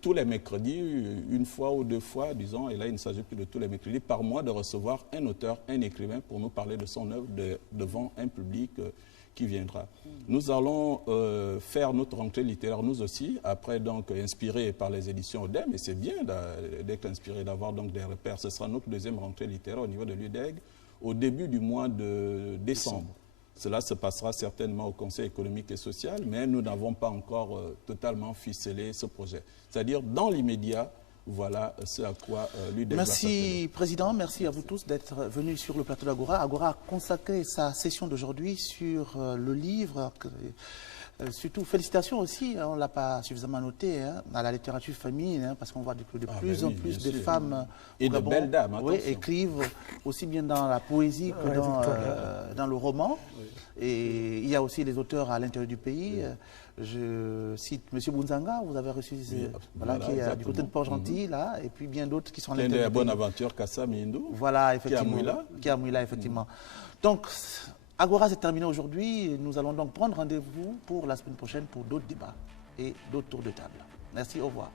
tous les mercredis, 1 fois ou 2 fois, disons, et là il ne s'agit plus de tous les mercredis, par mois de recevoir un auteur, un écrivain pour nous parler de son œuvre devant un public qui viendra. Nous allons faire notre rentrée littéraire nous aussi, après donc inspiré par les éditions ODEM, et c'est bien d'être inspiré, d'avoir donc des repères. Ce sera notre 2e rentrée littéraire au niveau de l'UDEG au début du mois de décembre. Cela se passera certainement au Conseil économique et social, mais nous n'avons pas encore totalement ficelé ce projet. C'est-à-dire, dans l'immédiat, voilà ce à quoi l'UDEG va s'atteler. Merci, Président. Merci à vous tous d'être venus sur le plateau d'Agora. Agora a consacré sa session d'aujourd'hui sur le livre. Surtout, félicitations aussi, on ne l'a pas suffisamment noté, à la littérature féminine, parce qu'on voit de plus en plus de femmes et de belles dames, écrivent aussi bien dans la poésie que dans le roman. Oui. Et il y a aussi des auteurs à l'intérieur du pays. Oui. Je cite M. Bounzanga, vous avez reçu, voilà, qui est du côté de Port-Gentil, là, et puis bien d'autres qui sont à l'intérieur du pays. Bonaventure, Kassam, Indou. Voilà, effectivement. Kiamouila, effectivement. Donc, Agora, c'est terminé aujourd'hui. Nous allons donc prendre rendez-vous pour la semaine prochaine pour d'autres débats et d'autres tours de table. Merci, au revoir.